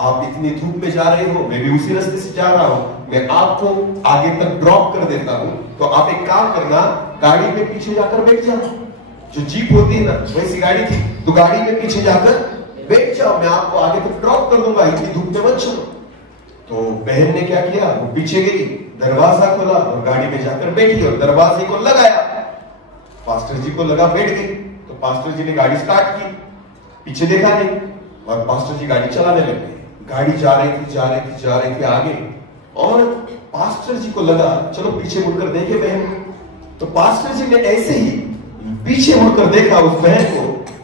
आप इतनी धूप में जा रहे हो, मैं भी उसी रास्ते से जा रहा हूं, मैं आपको आगे तक ड्रॉप कर देता हूं, तो आप एक काम करना, गाड़ी में पीछे जाकर बैठ जाओ, जो जीप होती है ना वैसी गाड़ी थी, तो गाड़ी में पीछे जाकर बैठ जाओ, मैं आपको आगे तक ड्रॉप कर दूंगा, इतनी धूप में मत चलो। तो बहन ने क्या किया, वो पीछे गई, दरवाजा खोला और गाड़ी में जाकर बैठी और दरवाजे को लगाया। पास्टर जी को लगा बैठ गई, तो पास्टर जी ने गाड़ी स्टार्ट की, पीछे देखा नहीं और पास्टर जी गाड़ी चलाने लगे। गाड़ी जा रही थी आगे, और पास्टर जी को लगा चलो पीछे मुड़कर देखे बहन को। तो पास्टर जी ने ऐसे ही पीछे मुड़कर देखा उस बहन को,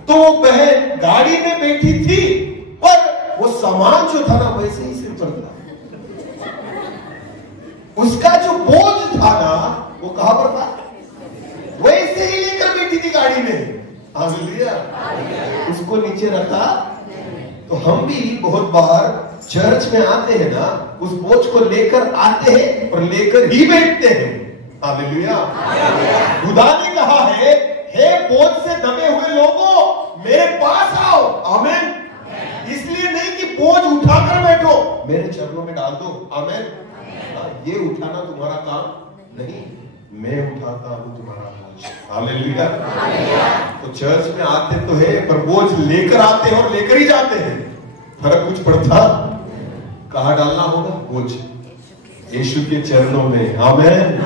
तो वो बहन गाड़ी में बैठी थी पर वो सामान जो था ना वैसे ही सिर पर था। उसका जो बोझ था ना वो कहां पर था, वैसे ही लेकर बैठी थी गाड़ी में। हालेलुया, उसको नीचे रखा। तो हम भी बहुत बार चर्च में आते हैं ना, उस बोझ को लेकर आते हैं और लेकर ही बैठते हैं। हालेलुया, खुदा ने कहा है, हे बोझ से दबे हुए लोगों मेरे पास आओ। आमीन। इसलिए नहीं कि बोझ उठाकर बैठो, मेरे चरणों में डाल दो। आमीन। ये उठाना तुम्हारा काम नहीं, मैं उठाता हूं तुम्हारा बोझ। हालेलुया। तो चर्च में आते तो है पर बोझ लेकर आते हैं और लेकर ही जाते हैं। फर्क कुछ पड़ता, कहां डालना होगा बोझ? यीशु के चरणों में। आमीन।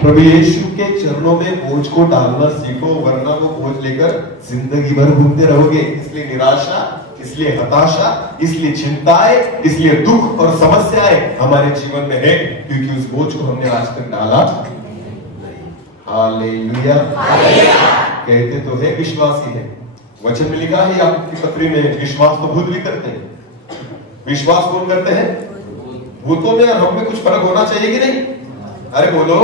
प्रभु यीशु के चरणों में बोझ को डालना सीखो, वरना वो बोझ लेकर जिंदगी भर घूमते रहोगे। इसलिए निराशा, इसलिए हताशा, इसलिए चिंताएं, इसलिए दुख और समस्याएं हमारे जीवन में है, क्योंकि उस बोझ को हमने आज तक डाला नहीं। हालेलुया। कहते तो है विश्वासी है, वचन में लिखा है आपकी पत्री में, विश्वास तो भूत भी करते हैं। विश्वास कौन करते हैं? भूतों में और हम में कुछ फर्क होना चाहिए कि नहीं? अरे बोलो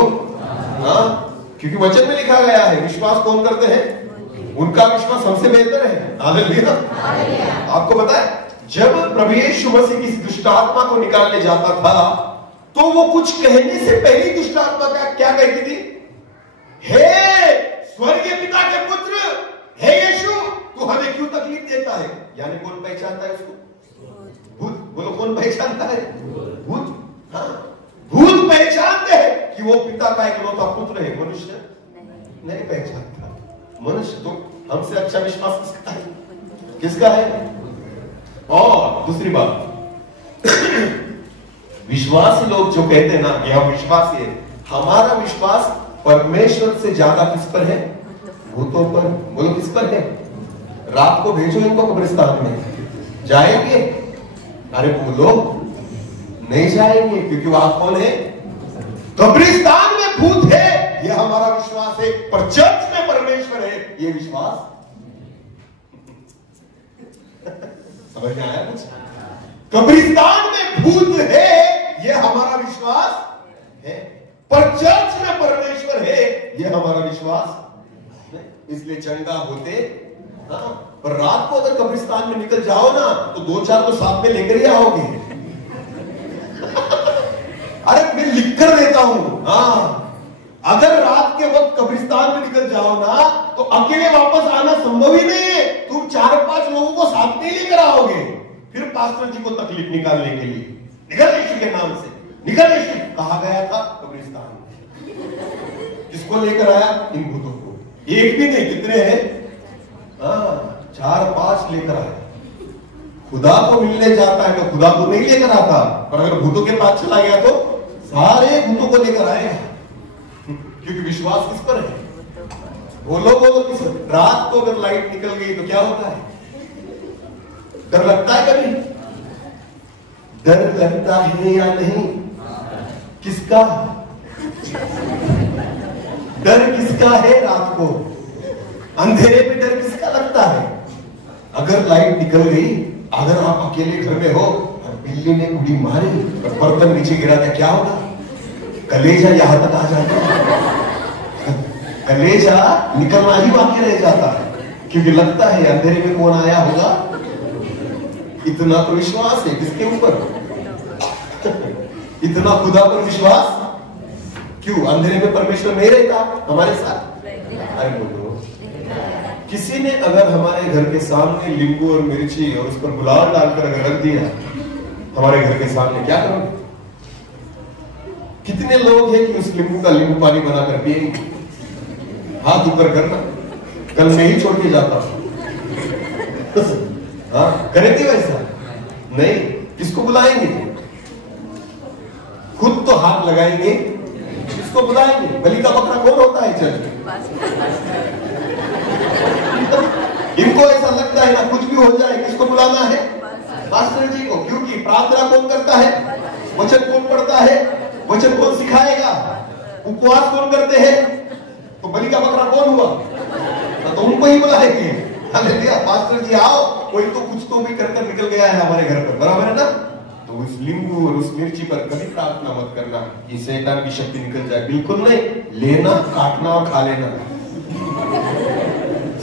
हाँ, क्योंकि वचन में लिखा गया है विश्वास कौन करते हैं, उनका विश्वास हमसे बेहतर है। हालेलुया। आपको पता है जब प्रभु यीशु मसीह किसी दुष्ट आत्मा को निकालने जाता था तो वो कुछ कहने से पहले दुष्ट आत्मा क्या कहती थी? हे स्वर्गीय पिता के पुत्र, हे यीशु, तू हमें क्यों तकलीफ देता है? यानी कौन पहचानता है उसको? भूत। बोलो कौन पहचानता है? भूत। हाँ, भूत पहचानते हैं कि वो पिता का इकलौता पुत्र है। मनुष्य नहीं पहचानता। मनुष्य तो हमसे अच्छा विश्वास किसका है? किसका है? और दूसरी बात, विश्वासी लोग जो कहते हैं ना कि हम विश्वासी है, हमारा विश्वास परमेश्वर से ज्यादा किस पर है? भूतों पर। बोलो किस पर है? रात को भेजो इनको कब्रिस्तान में, जाएंगे? अरे बोलो नहीं जाएंगे, क्योंकि वहां कौन है? कब्रिस्तान में भूत है, यह हमारा विश्वास है। पर चर्च में परमेश्वर है, यह विश्वास समझ में आया कुछ? कब्रिस्तान में भूत है, यह हमारा विश्वास है, पर चर्च में परमेश्वर है, यह हमारा विश्वास नहीं। इसलिए चंगा होते हाँ, पर रात को अगर कब्रिस्तान में निकल जाओ ना तो 2-4 तो साथ में लेकर ही आओगे। अरे मैं लिख कर देता हूं, हाँ, अगर रात के वक्त कब्रिस्तान में निकल जाओ ना तो अकेले वापस आना संभव ही नहीं है। तुम 4-5 लोगों को साथ में लेकर आओगे, फिर पास्टर जी को तकलीफ निकालने के लिए। निकल यीशु के नाम से, निकल यीशु। कहा गया था? कब्रिस्तान में। किसको लेकर आया? इन भूतों को। एक भी नहीं, कितने हैं? 4-5 लेकर आया। खुदा को मिलने जाता है तो खुदा को नहीं लेकर आता, पर अगर भूतों के पास चला गया तो सारे भूतों को लेकर आएगा, क्योंकि विश्वास किस पर है? बोलो बोलो किस पर? रात को अगर लाइट निकल गई तो क्या होता है? डर लगता है कभी? डर लगता है या नहीं? किसका डर? किसका है? रात को अंधेरे में डर किसका लगता है? अगर लाइट निकल गई, अगर आप अकेले घर में हो और बिल्ली ने उड़ी मारी और बर्तन नीचे गिरा तो क्या होगा? कलेजा यहां तक आ जाता, कलेजा निकलना ही बाकी रह जाता है, क्योंकि लगता है अंधेरे में कौन आया होगा। इतना तो विश्वास है किसके ऊपर? इतना खुदा पर विश्वास क्यों? अंधेरे में परमेश्वर नहीं रहता हमारे साथ? अरे बोलो, किसी ने अगर हमारे घर के सामने नींबू और मिर्ची और उस पर गुलाल डालकर अगर रख दिया हमारे घर के सामने, क्या करोगे? कितने लोग हैं कि उस नींबू का नींबू पानी बनाकर पिएंगे? हाथ ऊपर करना, कल मैं ही छोड़ के जाता हूँ। हाँ, करेंगे वैसा? नहीं। किसको बुलाएंगे? खुद तो हाथ लगाएंगे, किसको बुलाएंगे? बलि का बकरा कौन होता है चर्च में? इनको ऐसा लगता है ना कुछ भी हो जाए किसको बुलाना है? पास्टर जी को। क्योंकि प्रार्थना कौन करता है? वचन कौन पढ़ता है? वचन कौन सिखाएगा? उपवास कौन करते हैं? तो बलि का बकरा कौन हुआ? तो उनको ही बुलाएंगे। हालेलुया। पास्टर जी आओ, कोई तो कुछ तो भी कर निकल गया है हमारे घर पर, बराबर है ना? तो उस नींबू और उस मिर्ची पर कभी प्रार्थना मत करना कि शैतान की शक्ति निकल जाए। बिल्कुल नहीं। लेना, काटना और खा लेना।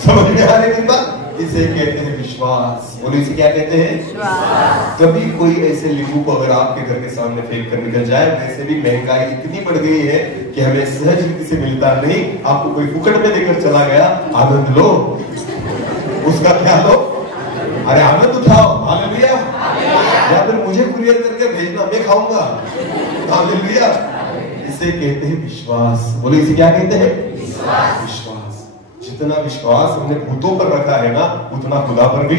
समझ में आ रही बात? इसे कहते हैं विश्वास। बोलो, इसे क्या कहते हैं? विश्वास। कभी कोई ऐसे नींबू को अगर आपके घर के सामने फेंक कर निकल जाए, वैसे भी महंगाई इतनी बढ़ गई है कि हमें सहज रीति से मिलता नहीं। आपको कोई फुकट में देकर चला गया, आनंद लो, उसका क्या लो? अरे आनंद उठाओ। हालेलुया। या फिर मुझे कुरियर करके भेजना, मैं खाऊंगा। हालेलुया। इसे कहते हैं विश्वास। बोलो, इसे क्या कहते हैं? विश्वास। विश्वास। जितना विश्वास हमने भूतों पर रखा है ना, उतना खुदा पर भी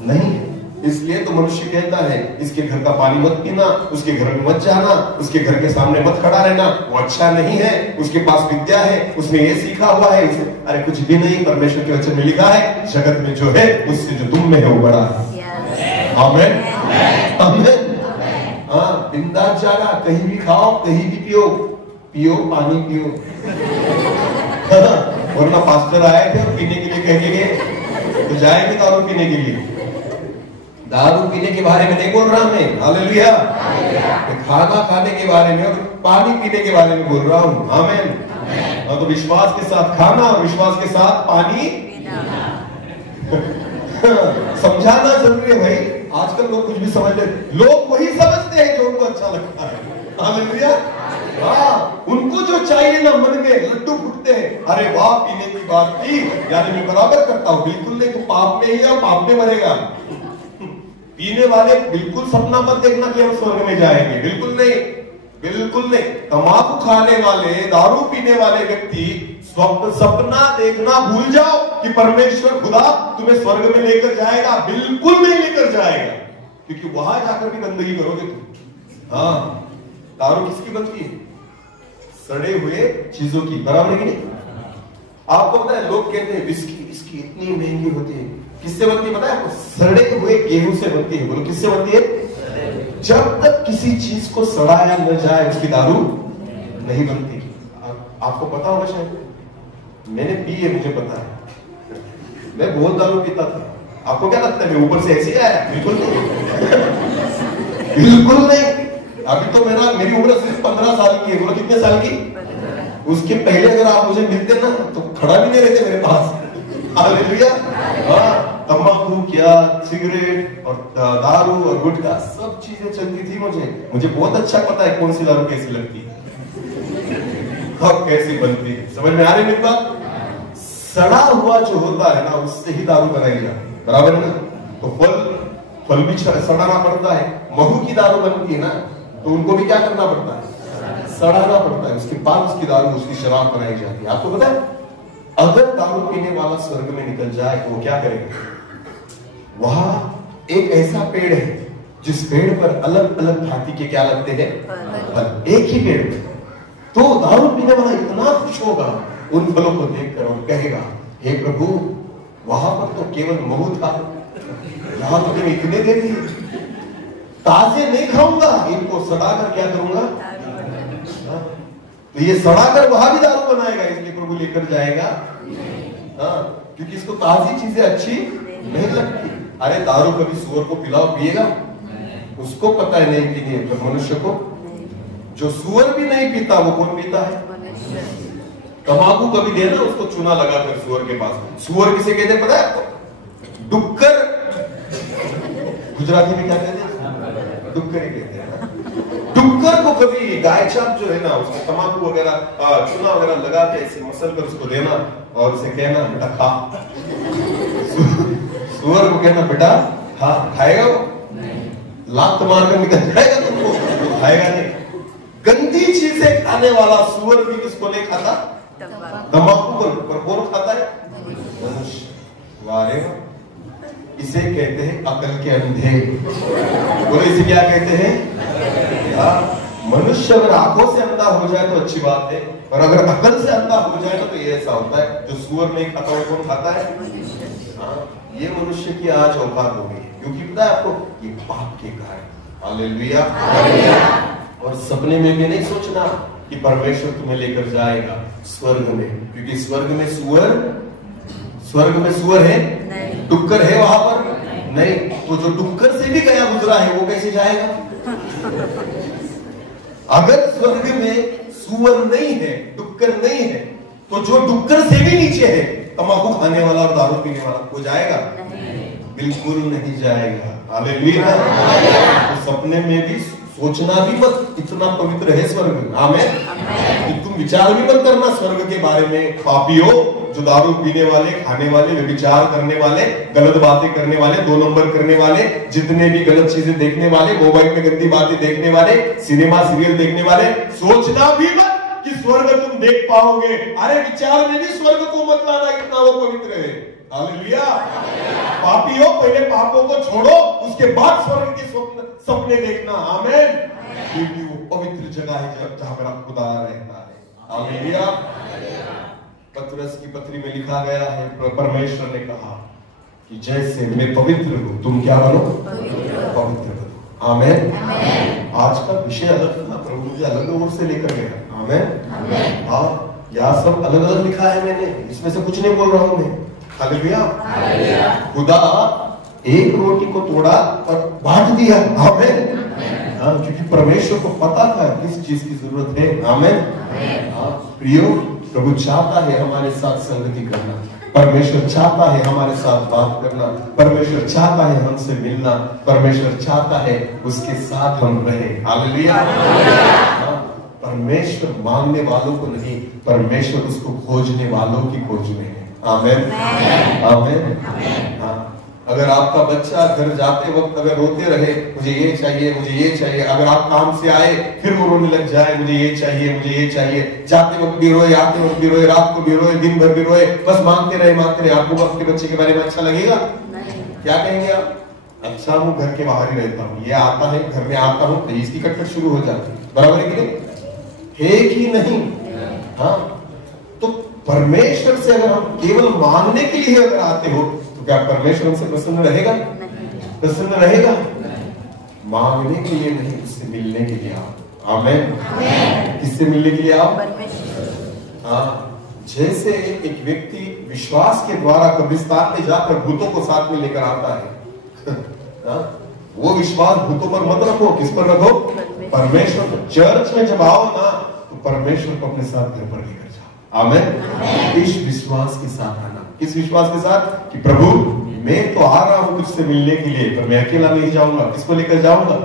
नहीं है। इसलिए तो मनुष्य कहता है इसके घर का पानी मत पीना, उसके घर में मत जाना, उसके घर के सामने मत खड़ा रहना, वो अच्छा नहीं है, उसके पास विद्या है, उसने ये सीखा हुआ है। उसे अरे कुछ भी नहीं, परमेश्वर के वचन में लिखा है जगत में जो है उससे जो तुम में है वो बड़ा है। आमीन। आमीन। हाँ, बिंदास जाना, कहीं भी खाओ, कहीं भी पियो, पियो पानी पियो। वरना पास्टर आए थे और पीने के लिए कह के गए, तो जाएंगे दारू पीने के लिए। दारू पीने के बारे में नहीं बोल रहा मैं, हालेलुया। खाना खाने के बारे में और पानी पीने के बारे में बोल रहा हूँ। आमीन। तो विश्वास के साथ खाना और विश्वास के साथ पानी समझाना जरूरी है भाई। आजकल लोग कुछ भी समझ लेते, लोग वही समझते हैं जो उनको अच्छा लगता है। हालेलुया। हाँ, उनको जो चाहिए ना मन में लड्डू फूटते हैं। अरे वाह, पीने की बात की, यानी मैं बराबर करता हूँ। बिल्कुल नहीं, तो पाप में ही है, पाप में मरेगा। पीने वाले बिल्कुल सपना मत देखना कि हम स्वर्ग में जाएंगे, बिल्कुल नहीं, बिल्कुल नहीं। तंबाकू खाने वाले, दारू पीने वाले व्यक्ति सपना देखना भूल जाओ कि परमेश्वर खुदा तुम्हें स्वर्ग में लेकर जाएगा। बिल्कुल नहीं लेकर जाएगा, क्योंकि वहां जाकर भी गंदगी करोगे तुम। हाँ, दारू किसकी बनती है? सड़े हुए चीजों की, बराबर है कि नहीं? आपको पता है, लोग कहते हैं विस्की विस्की इतनी महंगी होती है। किससे बनती है पता है आपको? सड़े हुए गेहूं से बनती है। बोलो, किससे बनती है? जब तक किसी चीज को सड़ाया न जाए उसकी दारू नहीं बनती। आपको पता होगा शायद, मैंने पी है, मुझे पता है। मैं बहुत दारू पीता था। आपको क्या लगता है मैं ऊपर से ऐसे आया? बिल्कुल नहीं। बिल्कुल नहीं। अभी तो मेरी उम्र सिर्फ 15 साल की है। बोलो, कितने साल की? उसके पहले अगर आप मुझे मिलते ना तो खड़ा भी नहीं रहते मेरे पास। हालेलुया। हाँ, तंबाकू क्या, सिगरेट और दारू और गुटखा सब चीजें चलती थी। मुझे बहुत अच्छा पता है कौन सी दारू कैसी लगती है और कैसी बनती है। समझ में आ रही मेरी बात? सड़ा हुआ जो होता है ना, उससे ही दारू बनाई जाती है, बराबर है ना? तो फल भी सड़ाना पड़ता है। महू की दारू बनती है ना, तो उनको भी क्या करना पड़ता है? सड़ाना पड़ता है। उसके बाद उसकी दारू, उसकी शराब बनाई जाती है। आपको पता है, अगर दारू पीने वाला स्वर्ग में निकल जाए तो वो क्या करेगा? वहां एक ऐसा पेड़ है जिस पेड़ पर अलग अलग भांति के क्या लगते हैं? फल। एक ही पेड़ पे। तो दारू पीने वाला इतना खुश होगा उन फलों को देखकर और कहेगा, हे प्रभु, वहां पर तो केवल महू था, यहां तो तुमने इतने दे दिए। ताजे नहीं खाऊंगा, इनको सड़ाकर क्या करूंगा? तो ये सड़ाकर वहां भी दारू बनाएगा, इसलिए प्रभु लेकर जाएगा। हाँ, क्योंकि इसको ताजी चीजें अच्छी नहीं लगती। अरे दारू कभी सुअर को पिलाओ, पिएगा? उसको पता है नहीं पीनी है, पर मनुष्य को, जो सुअर भी नहीं पीता वो कौन पीता है? तंबाकू कभी देना उसको चूना लगाकर सुअर के पास। सुअर किसे कहते हैं पता है आपको? डुक्कर। गुजराती में क्या कहते हैं? डुक्कर ही कहते हैं। डुक्कर को कभी गाय छाप जो है ना, उसको तंबाकू वगैरह चूना वगैरह लगा के ऐसे मसल कर उसको देना और उसे कहना, बेटा खा। सुअर को कहना, बेटा खा। खाएगा वो? लात मारकर निकल जाएगा तुमको, वो खाएगा नहीं। गंदी चीजें खाने वाला सुअर भी किसको नहीं खाता? तंबाकू पर कौन खाता है? मनुष्य। वारे इसे कहते हैं अकल के अंधे। बोले इसे क्या कहते हैं? मनुष्य अगर आंखों से अंधा हो जाए तो अच्छी बात है, और अगर अकल से अंधा हो जाए तो ये ऐसा होता है। जो सुअर में खाता है कौन खाता है? ये मनुष्य की आज औकात हो गई, क्योंकि पता है आपको, ये पाप के कारण। हालेलुया। और सपने में भी नहीं सोचना कि परमेश्वर तुम्हें लेकर जाएगा स्वर्ग में, क्योंकि स्वर्ग में सुअर है, डुक्कर है वहां पर नहीं। तो जो डुक्कर से भी गया गुजरा है वो कैसे जाएगा? अगर स्वर्ग में सुअर नहीं है, डुक्कर नहीं है, तो जो डुक्कर से भी नीचे है, तंबाकू खाने वाला और दारू पीने वाला, वो जाएगा? बिल्कुल नहीं जाएगा। हालेलुया। तो सपने में भी सोचना भी मत, इतना पवित्र है स्वर्ग। आमीन। तुम विचार भी मत करना स्वर्ग के बारे में। पापियों, जो दारू पीने वाले, खाने वाले, व्यभिचार करने वाले, गलत बातें करने वाले, 2 नंबर करने वाले, जितने भी गलत चीजें देखने वाले, मोबाइल में गंदी बातें देखने वाले, सिनेमा सीरियल देखने वाले, सोचना भी मत कि स्वर्ग तुम देख पाओगे। अरे विचार में भी स्वर्ग को मत लाना, इतना वो पवित्र है। हालेलुया। पापियों, पहले पापों को छोड़ो, उसके बाद स्वर्ग के सपने देखना। आमीन। क्योंकि वो पवित्र जगह है जहां पर खुदा रहता है। हालेलुया। पतरस की पत्री में लिखा गया है, परमेश्वर ने कहा कि जैसे मैं पवित्र हूं, तुम क्या बनो? पवित्र बनो। आमीन। आज का विषय अलग था, प्रभु मुझे अलग ओर से लेकर गया। आमीन। हाँ, यहाँ सब अलग अलग लिखा है मैंने, इसमें से कुछ नहीं बोल रहा हूं मैं। हालेलुया। खुदा एक रोटी को तोड़ा और बांट दिया। आमीन। हाँ, क्योंकि परमेश्वर को पता था किस चीज की जरूरत है। आमीन। हाँ प्रियो, प्रभु चाहता है हमारे साथ संगति करना, परमेश्वर चाहता है हमारे साथ बात करना, परमेश्वर चाहता है हमसे मिलना, परमेश्वर चाहता है उसके साथ हम रहे। हालेलुया। परमेश्वर मांगने वालों को नहीं, परमेश्वर उसको खोजने वालों की खोज में है। आमीन। आमीन। हाँ, अगर आपका बच्चा घर जाते वक्त अगर रोते रहे, मुझे ये चाहिए, मुझे ये चाहिए, अगर आप काम से आए फिर वो रोने लग जाए, मुझे ये चाहिए, मुझे ये चाहिए, जाते वक्त भी रोए, आते वक्त भी रोए, रात को भी रोए, दिन भर भी रोए, बस मांगते रहे, आपको अपने बच्चे के बारे में अच्छा लगेगा? क्या कहेंगे आप? अच्छा हूँ, घर के बाहर ही रहता हूँ, ये आता है, घर में आता हूँ, तो इसकी कटकट शुरू हो जाती है। बराबर है कि नहीं? है कि नहीं? हाँ, तो परमेश्वर से अगर हम केवल मांगने के लिए अगर आते हो, तो क्या परमेश्वर हमसे प्रसन्न रहेगा? प्रसन्न रहेगा? मांगने के लिए नहीं, उससे मिलने के लिए आओ। आमीन। किससे मिलने के लिए आओ? हाँ, जैसे एक व्यक्ति विश्वास के द्वारा कब्रिस्तान में जाकर भूतों को साथ में लेकर आता है, वो विश्वास भूतों पर मत रखो, किस पर रखो? परमेश्वर पर। चर्च में जब आओ ना, तो परमेश्वर को अपने साथ घर पर लेकर जाओ। आमीन। इस विश्वास के साथ आना। किस विश्वास के साथ? कि प्रभु मैं तो आ रहा हूं तुझसे मिलने के लिए, पर मैं अकेला नहीं जाऊंगा, किसको लेकर जाऊंगा?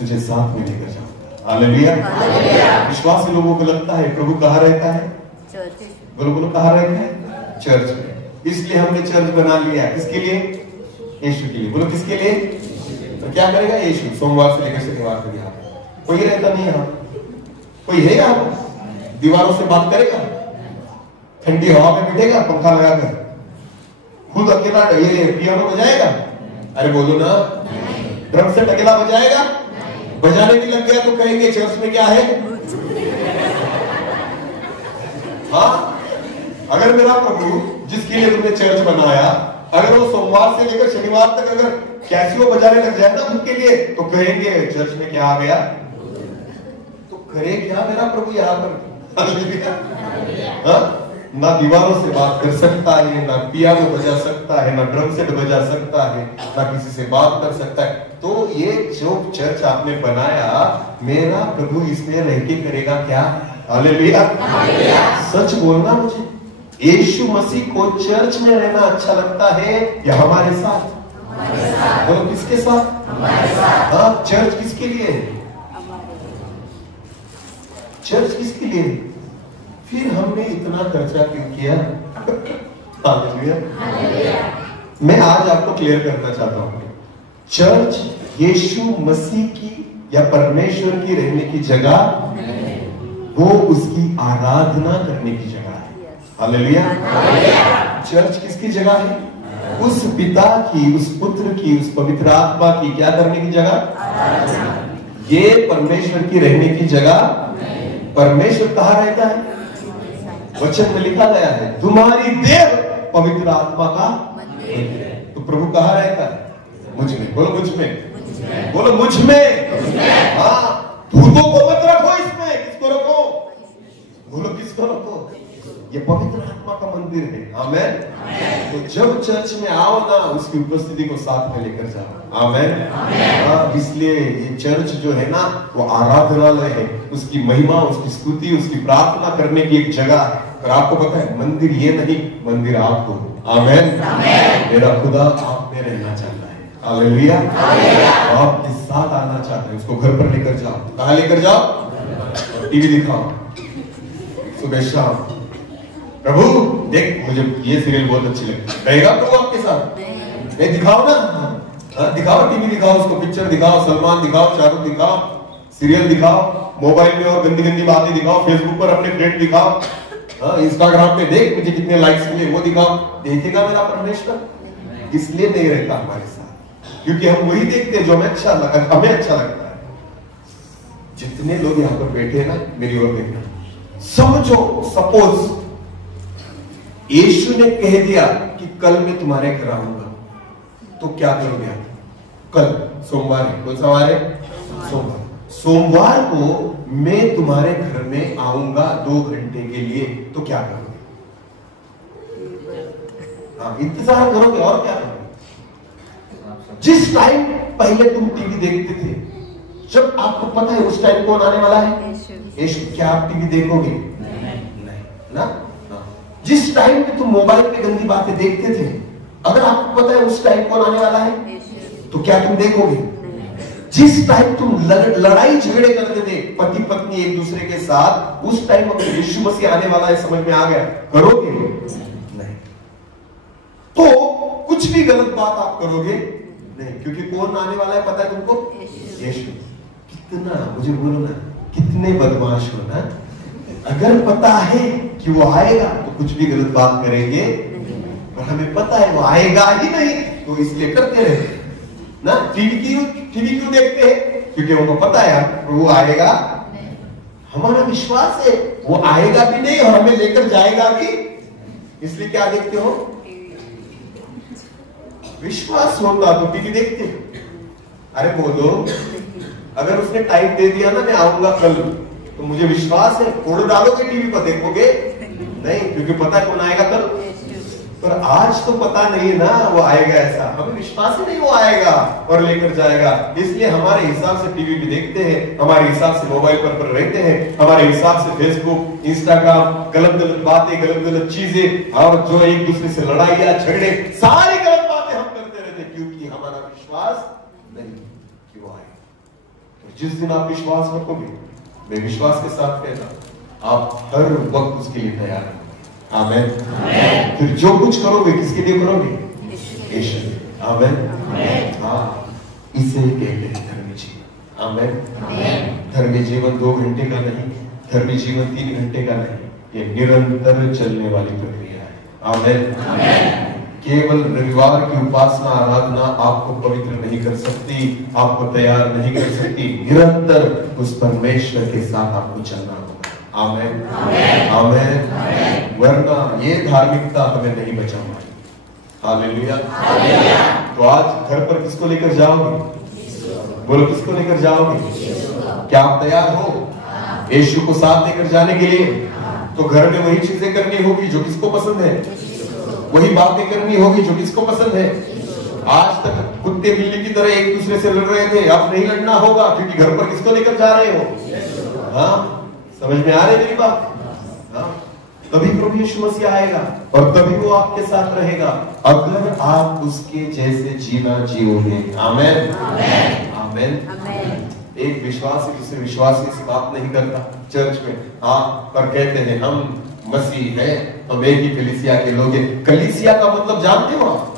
तुझे साथ में लेकर जाऊंगा। हालेलुया। विश्वासी लोगों को लगता है प्रभु कहाँ रहता है? बोलो कहाँ रहता है? चर्च में। इसलिए हमने चर्च बना लिया। किसके लिए? यीशु के लिए। बोलो किसके लिए? तो क्या करेगा यीशु? सोमवार से लेकर शनिवार तक यहाँ कोई रहता नहीं। यहाँ कोई है? यहाँ दीवारों से बात करेगा? ठंडी हवा में बैठेगा पंखा लगाकर? खुद अकेला ये पियानो बजाएगा? अरे बोलो ना। ड्रम सेट अकेला बजाएगा? बजाने भी लग गया तो कहेंगे चर्च में क्या है? हाँ, अगर मेरा प्रभु जिसके लिए तुमने चर्च बनाया, अगर वो सोमवार से लेकर शनिवार तक अगर कैसियो बजाने लग जाए ना उनके लिए, तो कहेंगे चर्च में क्या आ गया? तो करे क्या मेरा प्रभु यहाँ पर? ना दीवारों से बात कर सकता है, ना पियानो बजा सकता है, ना ड्रम सेट बजा सकता है, ना किसी से बात कर सकता है। तो ये जो चर्च आपने बनाया, मेरा प्रभु इसमें रह के करेगा क्या? हालेलुया। सच बोलना मुझे, यीशु मसीह को चर्च में रहना अच्छा लगता है या हमारे साथ? बोलो किसके साथ? हाँ, चर्च किसके लिए? चर्च किसके लिए? फिर हमने इतना खर्चा क्यों किया? हालेलुया। मैं आज आपको क्लियर करना चाहता हूं, चर्च यीशु मसीह की या परमेश्वर की रहने की जगह वो उसकी आराधना करने की जगह है। हालेलुया। चर्च किसकी जगह है? उस पिता की, उस पुत्र की, उस पवित्र आत्मा की क्या करने की जगह? ये परमेश्वर की रहने की जगह। परमेश्वर कहाँ रहता है? वचन में लिखा गया है तुम्हारी देह पवित्र आत्मा का मंदिर है। तो प्रभु कहाँ रहता है? मुझ में। बोलो मुझ में। बोलो मुझ में। हाँ, धूतों को मत रखो इसमें। किसको रखो? बोलो किसको रखो? ये पवित्र आत्मा का मंदिर है। आमेन। तो जब चर्च में आओ ना, उसकी उपस्थिति को साथ में लेकर जाओ। आमेन। इसलिए ये चर्च जो है ना, वो आराधनालय है। उसकी महिमा, उसकी स्तुति, उसकी प्रार्थना करने की एक जगह है। और आपको पता है, मंदिर ये नहीं, मंदिर आप हो। आमेन। मेरा खुदा आप में रहना चाहता है। हालेलुया। आपके साथ आना चाहता है। उसको घर पर लेकर जाओ। कहाँ लेकर जाओ? टीवी दिखाओ सुबह शाम। प्रभु देख, मुझे ये सीरियल बहुत अच्छी लगती है। रहेगा प्रभु आपके साथ? नहीं, दिखाओ ना। दिखाओ, टीवी दिखाओ, उसको पिक्चर दिखाओ, सलमान दिखाओ, शाहरुख दिखाओ, सीरियल दिखाओ, मोबाइल में और गंदी गंदी बातें दिखाओ, फेसबुक पर अपने फ्रेंड दिखाओ, इंस्टाग्राम पे देख मुझे कितने लाइक्स मिले, वो दिखाओ। देखेगा मेरा परमेश्वर? इसलिए नहीं रहता हमारे साथ, क्योंकि हम वही देखते हैं जो हमें अच्छा लगता है। जितने लोग यहाँ पर बैठे हैं ना, मेरी ओर देखना, समझो सपोज यीशु ने कह दिया कि कल मैं तुम्हारे घर आऊंगा, तो क्या करोगे आप? कल सोमवार है, कौन सा वार है? सोमवार को मैं तुम्हारे घर में आऊंगा 2 घंटे के लिए, तो क्या करोगे? इंतजार करोगे और क्या करोगे? जिस टाइम पहले तुम टीवी देखते थे, जब आपको पता है उस टाइम कौन आने वाला है? यीशु। क्या आप टीवी देखोगे? नहीं ना। जिस टाइम पे तुम मोबाइल पे गंदी बातें देखते थे, अगर आपको पता है उस टाइम कौन आने वाला है, तो क्या तुम देखोगे? जिस टाइम तुम लड़ाई झगड़े करते थे पति पत्नी एक दूसरे के साथ, उस टाइम अगर यीशु मसीह आने वाला है, समझ में आ गया, करोगे? नहीं। तो कुछ भी गलत बात आप करोगे नहीं, क्योंकि कौन आने वाला है पता है तुमको? यीशु। कितना, मुझे बोलो ना, कितने बदमाश हो ना। अगर पता है कि वो आएगा तो कुछ भी गलत बात करेंगे, और हमें पता है वो आएगा ही नहीं, तो इसलिए करते रहते ना। टीवी क्यों देखते हैं? क्योंकि उनको पता है वो आएगा। हमारा विश्वास है वो आएगा भी नहीं और हमें लेकर जाएगा भी, इसलिए क्या देखते हो? विश्वास होता तो टीवी देखते। अरे बोलो, अगर उसने टाइम दे दिया ना मैं आऊंगा कल, तो मुझे विश्वास है फोड़ डालोगे टीवी पर, देखोगे नहीं, क्योंकि पता है कौन आएगा कल। पर आज तो पता नहीं ना वो आएगा, ऐसा हमें विश्वास ही नहीं वो आएगा और लेकर जाएगा। इसलिए हमारे हिसाब से टीवी भी देखते हैं, हमारे हिसाब से मोबाइल पर रहते हैं, हमारे हिसाब से फेसबुक, इंस्टाग्राम, गलत गलत बातें, गलत गलत चीजें, और जो एक दूसरे से लड़ाइयां झगड़े, सारी गलत बातें हम करते रहते, क्योंकि हमारा विश्वास नहीं कि वो आएगा। तो जिस दिन आप विश्वास रखोगे, मैं विश्वास के साथ कहता, आप हर वक्त उसके लिए तैयार हैं। आमेन। फिर जो कुछ करोगे किसके लिए करोगे? यीशु। आमेन। हाँ, इसे कहते हैं धर्मी जीवन। आमेन। धर्मी जीवन 2 घंटे का नहीं, धर्मी जीवन 3 घंटे का नहीं, ये निरंतर चलने वाली प्रक्रिया है। आमेन। केवल रविवार की उपासना आराधना आपको पवित्र नहीं कर सकती, आपको तैयार नहीं कर सकती। निरंतर उस परमेश्वर के साथ आपको चलना होगा। आमेन। आमेन। वरना ये धार्मिकता हमें नहीं बचा पाएगी। हालेलुया। तो आज घर पर किसको लेकर जाओगे? बोलो किसको लेकर जाओगे? क्या आप तैयार हो यीशु को साथ लेकर जाने के लिए? तो घर में वही चीजें करनी होगी जो किसको पसंद है, वही बातें करनी होगी जो किसको पसंद है। आज तक कुत्ते बिल्ली की तरह एक दूसरे से लड़ रहे थे, अब नहीं लड़ना होगा, क्योंकि घर पर किसको लेकर जा रहे हो। हाँ, समझ में आ रही मेरी बात? हाँ, तभी प्रभु यीशु मसीह आएगा और तभी वो आपके साथ रहेगा, अगर आप उसके जैसे जीना जियोगे। आमेन। आमेन। एक विश्वासी दूसरे विश्वासी से बात नहीं करता चर्च में, हाँ, पर कहते हैं हम मसीह है, हम एक ही कलीसिया के लोग हैं। कलीसिया का मतलब जानते हो आप?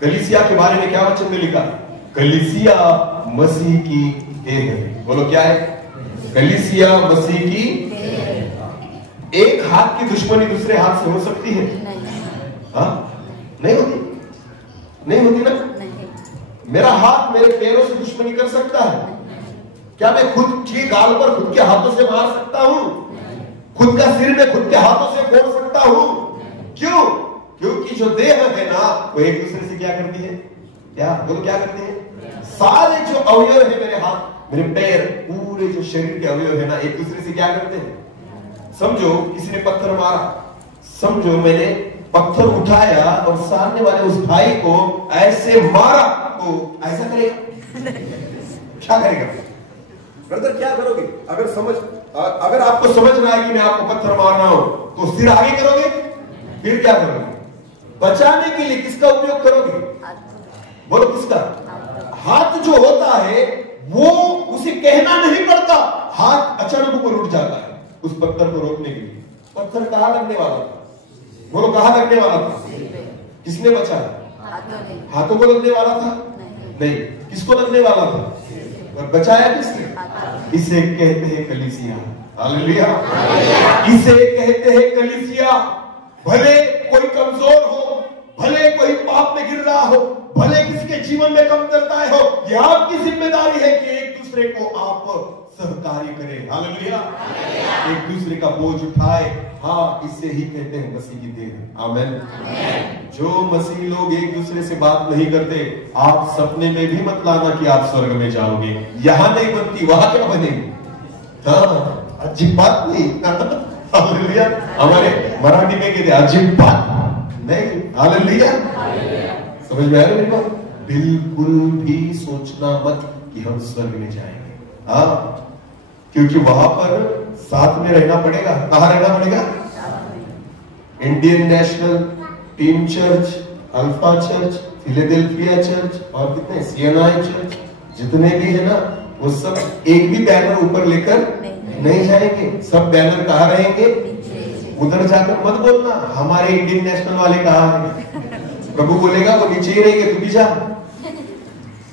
कलीसिया के बारे में क्या वचन में लिखा? कलीसिया मसीह की देह है। बोलो क्या है? कलीसिया मसीह की एक हाथ की दुश्मनी दूसरे हाथ से हो सकती है? हाँ, नहीं होती, नहीं होती ना। मेरा हाथ मेरे पैरों से दुश्मनी कर सकता है? क्या मैं खुद के गाल पर खुद के हाथों से मार सकता हूं? खुद का सिर में खुद के हाथों से फोड़ सकता हूं? क्यों? क्योंकि जो देह है ना, वो एक दूसरे से क्या करती है? क्या बोलो, क्या करती है? सारे जो अवयव है, मेरे हाथ, मेरे पैर, पूरे जो शरीर के अवयव है ना, एक दूसरे से क्या करते हैं? समझो किसी ने पत्थर मारा, समझो मैंने पत्थर उठाया और सामने वाले उस भाई को ऐसे मारा, तो ऐसा करेगा? क्या करेगा? ब्रदर क्या करोगे? अगर आपको समझ रहा है कि मैं आपको पत्थर मार रहा हूं, तो सिर आगे करोगे? फिर क्या करोगे? बचाने के लिए किसका उपयोग करोगे? बोलो किसका? हाथ जो होता है वो उसे कहना नहीं पड़ता, हाथ अचानक ऊपर उठ जाता है उस पत्थर को रोकने के लिए। पत्थर कहां लगने वाला था? बोलो कहां लगने वाला था? किसने बचाया? हाथों को लगने वाला था? नहीं। किसको लगने वाला था? और बचाया किसने? इसे कहते हैं कलीसिया। हालेलुया। इसे कहते हैं कलीसिया। भले कोई कमजोर हो, भले कोई पाप में गिर रहा हो, भले किसी के जीवन में कमतरताएं हो, यह आपकी जिम्मेदारी है कि एक दूसरे को आप सहकार्य करें। हालेलुया। एक दूसरे का बोझ उठाए। हाँ, इसे ही कहते हैं मसीह की देह। आमीन। जो मसीह लोग एक दूसरे से बात नहीं करते, आप सपने में भी मत लाना कि आप स्वर्ग में जाओगे। यहां नहीं बनती, वहां क्या बनेगी? हाँ, अजीब बात नहीं। हालेलुया। हमारे मराठी में कहते अजीब बात नहीं। हालेलुया। समझ में आ रही है? बिल्कुल भी सोचना मत कि हम स्वर्ग में जाएंगे। हाँ, क्योंकि वहां पर साथ में रहना पड़ेगा। कहां रहना पड़ेगा? Indian national team church, alpha church, Philadelphia church और कितने सीएनआई चर्च, जितने भी है ना, वो सब एक भी बैनर ऊपर लेकर नहीं जाएंगे। सब बैनर कहां रहेंगे? उधर जाकर मत बोलना हमारे इंडियन नेशनल वाले कहां है। प्रभु बोलेगा वो नीचे ही रहेंगे, तू भी जा।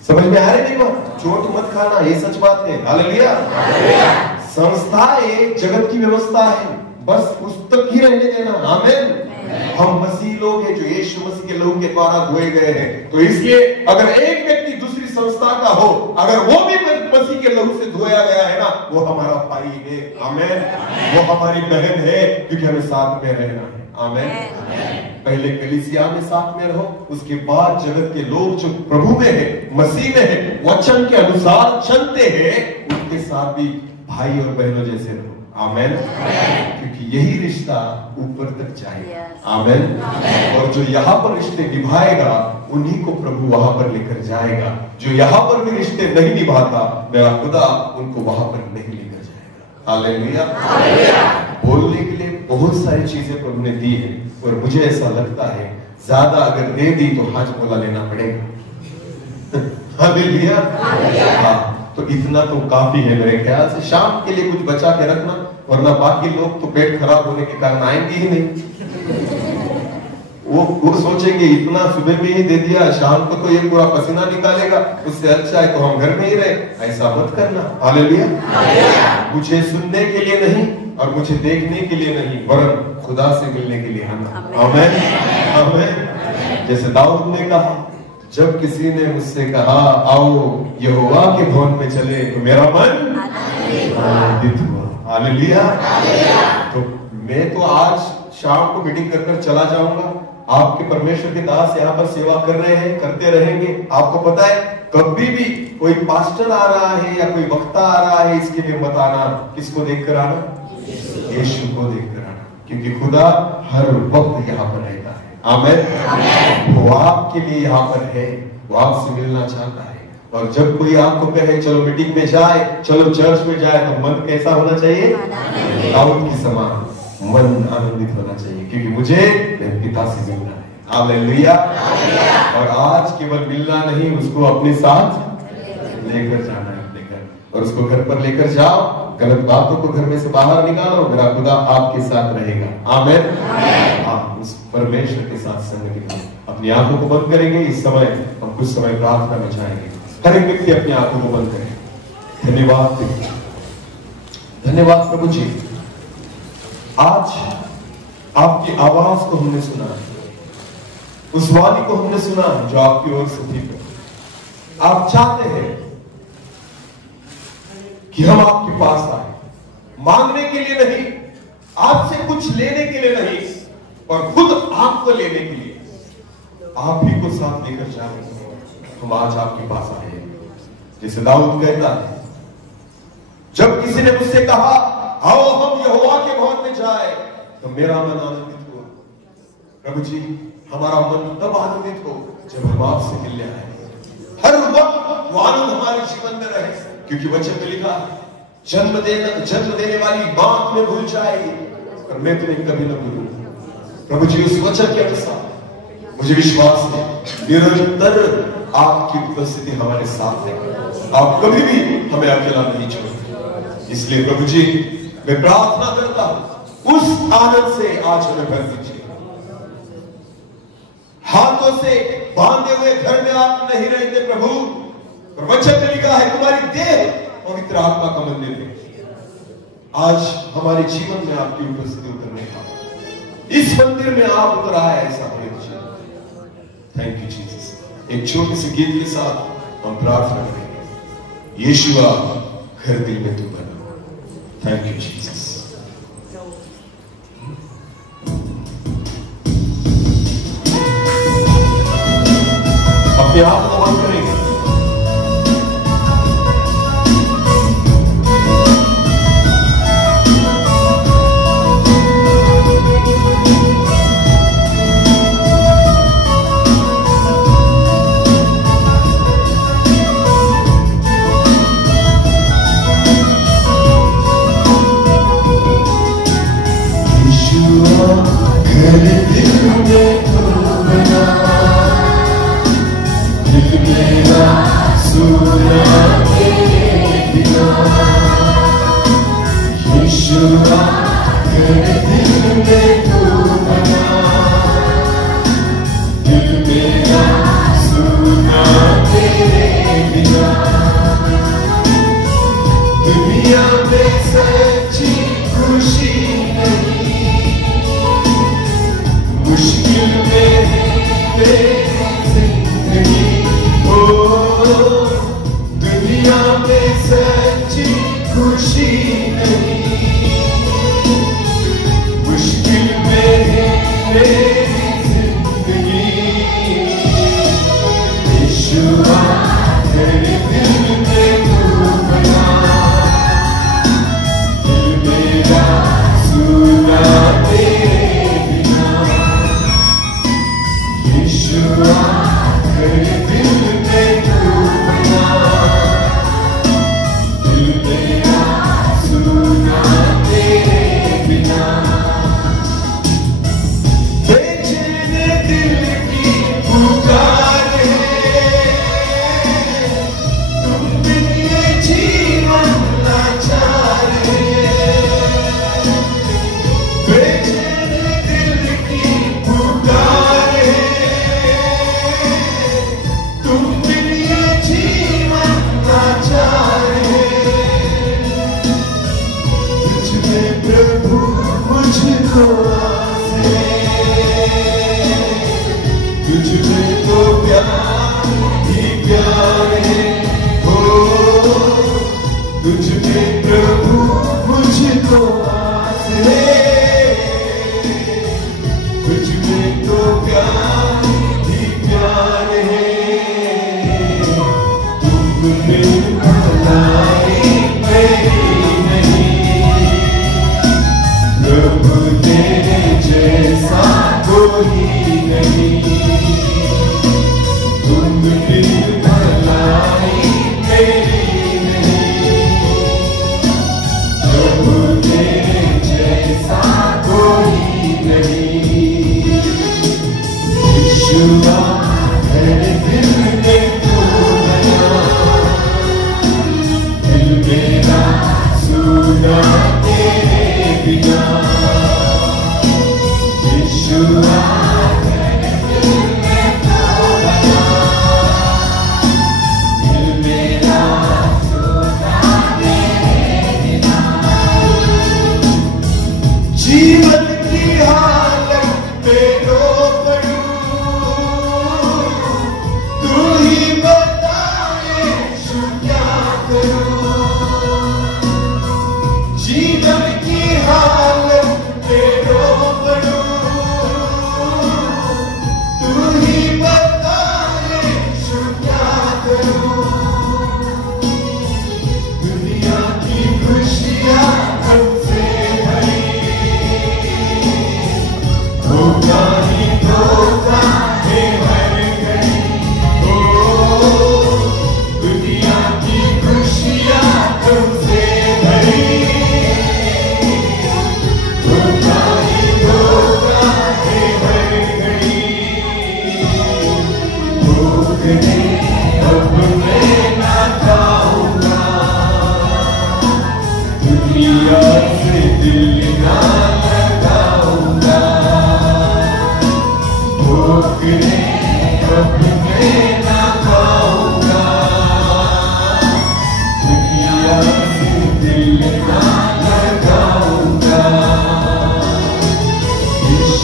समझ में आ रही है? चोट मत खाना, ये सच बात है। हालेलुया। संस्था एक जगत की व्यवस्था है, बस उस तक ही रहने देना। आमीन। हम मसीह लोग हैं जो यीशु मसीह के लहू के द्वारा धोए गए हैं, तो इसलिए अगर एक व्यक्ति दूसरी संस्था का हो, अगर वो भी मसीह के लहू से धोया गया है ना, वो हमारा भाई है। आमीन। वो हमारी बहन है, क्योंकि हमें साथ में रहना है। आमीन। पहले कलीसिया में साथ में रहो, उसके बाद जगत के लोग जो प्रभु में है, मसीह में है, वचन के अनुसार चलते हैं, उनके साथ भी भाई और बहनों जैसे रहो। आमीन। क्योंकि यही रिश्ता ऊपर तक जाएगा। आमीन। और जो यहाँ पर रिश्ते निभाएगा, उन्हीं को प्रभु वहां पर लेकर जाएगा। जो यहाँ पर भी रिश्ते नहीं निभाता, मेरा खुदा उनको वहां पर नहीं लेकर जाएगा। हालेलुया। बोलने के लिए बहुत सारी चीजें प्रभु ने दी है, और मुझे ऐसा लगता है ज्यादा अगर दे दी तो हाथ बोला लेना पड़ेगा। हालेलुया। हाँ, तो इतना तो काफी है मेरे ख्याल से। शाम के लिए कुछ बचा के रखना, वरना बाकी लोग तो पेट खराब होने के कारण आएंगे ही नहीं। वो सोचेंगे इतना सुबह में ही दे दिया, शाम को तो ये पूरा पसीना निकालेगा, उससे अच्छा है तो हम घर में ही रहे। ऐसा मत करना। हालेलुया। मुझे सुनने के लिए नहीं और मुझे देखने के लिए नहीं, वरन खुदा से मिलने के लिए आना। आमीन। आमीन। जैसे दाऊद ने कहा, जब किसी ने मुझसे कहा आओ यहोवा के भवन में चले, तो मेरा मन आनंदित हुआ। हालेलुया। तो मैं तो आज शाम को मीटिंग कर चला जाऊंगा। आपके परमेश्वर के दास यहाँ पर सेवा कर रहे हैं, करते रहेंगे। आपको पता है, कभी भी कोई पास्टर आ रहा है या कोई वक्ता आ रहा है, इसके लिए मत आना। किसको देखकर आना? यीशु को देखकर आना, क्योंकि खुदा हर वक्त यहाँ पर रहता है। आमीन। वो आपके लिए यहाँ पर है, वो आपसे मिलना चाहता है। और जब कोई आपको कहे चलो मीटिंग में जाए, चलो चर्च में जाए, तो मन कैसा होना चाहिए? दाऊद की समान मन आनंदित होना चाहिए, क्योंकि मुझे मेरे पिता से मिलना है। हालेलुया। और आज केवल मिलना नहीं, उसको अपने साथ लेकर जाना है अपने घर, और उसको घर पर लेकर जाओ। गलत बातों को घर में से बाहर निकालो, मेरा खुदा आपके साथ रहेगा। आमीन। आप उस परमेश्वर के साथ संगति करें। अपनी आंखों को बंद करेंगे। इस समय हम कुछ समय प्रार्थना में जाएंगे। हर एक व्यक्ति अपनी आंखों को बंद करें। धन्यवाद, धन्यवाद प्रभु जी। आज आपकी आवाज को हमने सुना है, उस वाणी को हमने सुना है जो आपकी ओर से थी। आप चाहते हैं कि हम आपके पास आए, मांगने के लिए नहीं, आपसे कुछ लेने के लिए नहीं, और खुद आपको लेने के लिए, आप ही को साथ लेकर जाए। हम आज आपके पास आए। जैसे दाऊद कहता है, जब किसी ने मुझसे कहा आओ हम यहोवा के भवन में जाए, तो मेरा मन आनंदित हुआ। प्रभु जी, हमारा मन तब आनंदित हो जब हम आपसे मिलने आए। हर वक्त वो आनंद हमारे जीवन में रहे, क्योंकि वचन में लिखा है, जन्म देने वाली मां तुम्हें भूल जाएगी, पर मैं तुम्हें कभी न भूलूंगा। प्रभु जी, उस वचन के अनुसार मुझे विश्वास है निरंतर आपकी उपस्थिति हमारे साथ है। आप कभी भी हमें अकेला नहीं छोड़ते। इसलिए प्रभु जी, मैं प्रार्थना करता हूं उस आनंद से आज हमें भर दीजिए। हाथों से बांधे हुए घर में आप नहीं रहते प्रभु, और वचन में लिखा है तुम्हारी देह पवित्र आत्मा का मंदिर है। आज हमारे जीवन में आपकी उपस्थिति उतरने का, इस मंदिर में आप उतर आए, ऐसा हमें थैंक यू जीसस। एक छोटे से गीत के साथ हम प्रार्थना करेंगे, यीशुआ घर दिल में तू बना। Thank you Jesus. अपने आप को बंद करेंगे। Jesus.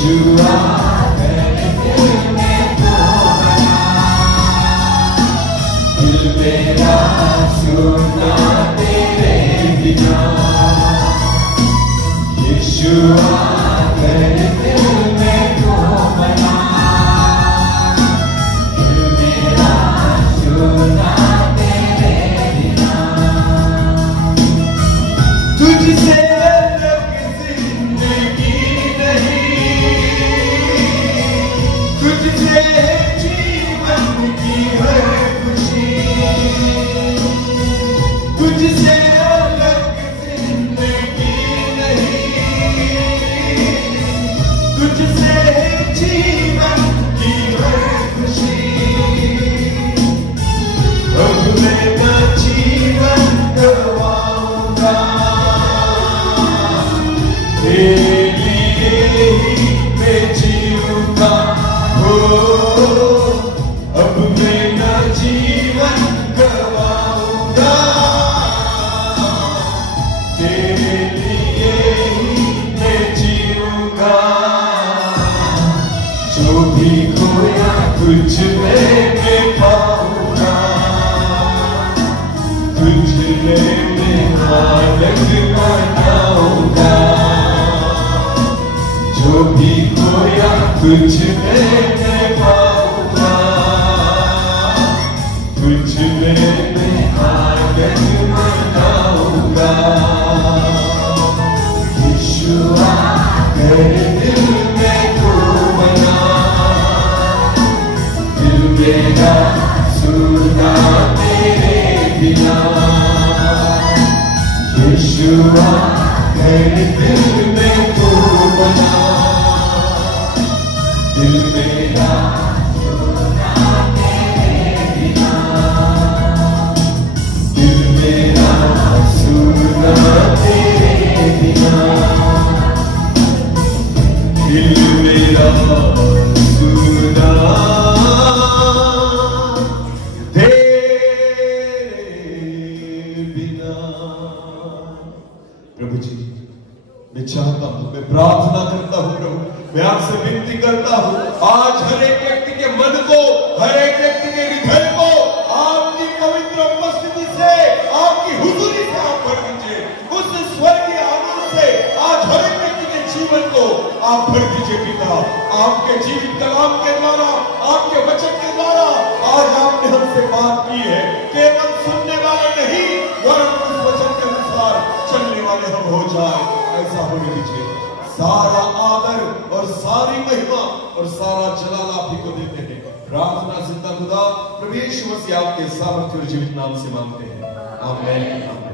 यीशुआ मेरे दिल में तू बना, दिल मेरा सुना तेरे बिना। यीशुआ मेरे दिल में तू बना, दिल मेरा सुना तेरे बिना। तुझसे अलग जिंदगी नहीं, तुझसे जीवन की हर खुशी, तुझसे अलग जिंदगी नहीं, तुझसे जीवन की हर खुशी। अब मैं न जीवन गवाऊंगा, तेरे लिए ही मैं जीऊंगा। हो अब मैं न जीवन गवाऊंगा, तेरे लिए ही मैं जीऊंगा। जो भी खोया तुझ में मैं पाऊंगा, तुझ में मैं मालिक बनाऊंगा। जो भी खोया तुझ में मैं पाऊंगा, तुझ में मैं मालिक बनाऊंगा। यीशुआ मेरे दिल में तू बना, दिल मेरा सुना तेरे बिना। यीशुआ मेरे दिल में तू बना, दिल मेरा सुना तेरे बिना। दिल मेरा सुना तेरे बिना, दिल मेरा सुना प्रभु जी, मैं चाहता हूं, मैं प्रार्थना करता हूं प्रभु, मैं आपसे विनती करता हूं, आज हर एक व्यक्ति के मन को, हर एक व्यक्ति के हृदय को आपकी पवित्र उपस्थिति से, आपकी हुजूरी से आप भर दीजिए। उस स्वर्गीय आनंद से आज हर एक व्यक्ति के जीवन को आप भर दीजिए पिता। आपके जीवित कलाम के द्वारा, आपके वचन के द्वारा आज आपने हमसे बात की है। केवल सुनने वाले नहीं, वरन उस वचन के अनुसार चलने वाले हम हो जाए, ऐसा होने दीजिए। सारा आदर और सारी महिमा और सारा जलाल आप ही को देते हैं। प्रार्थना जिंदा खुदा प्रभु यीशु मसीह आपके सामर्थ्य और जीवित नाम से मांगते हैं, आमीन।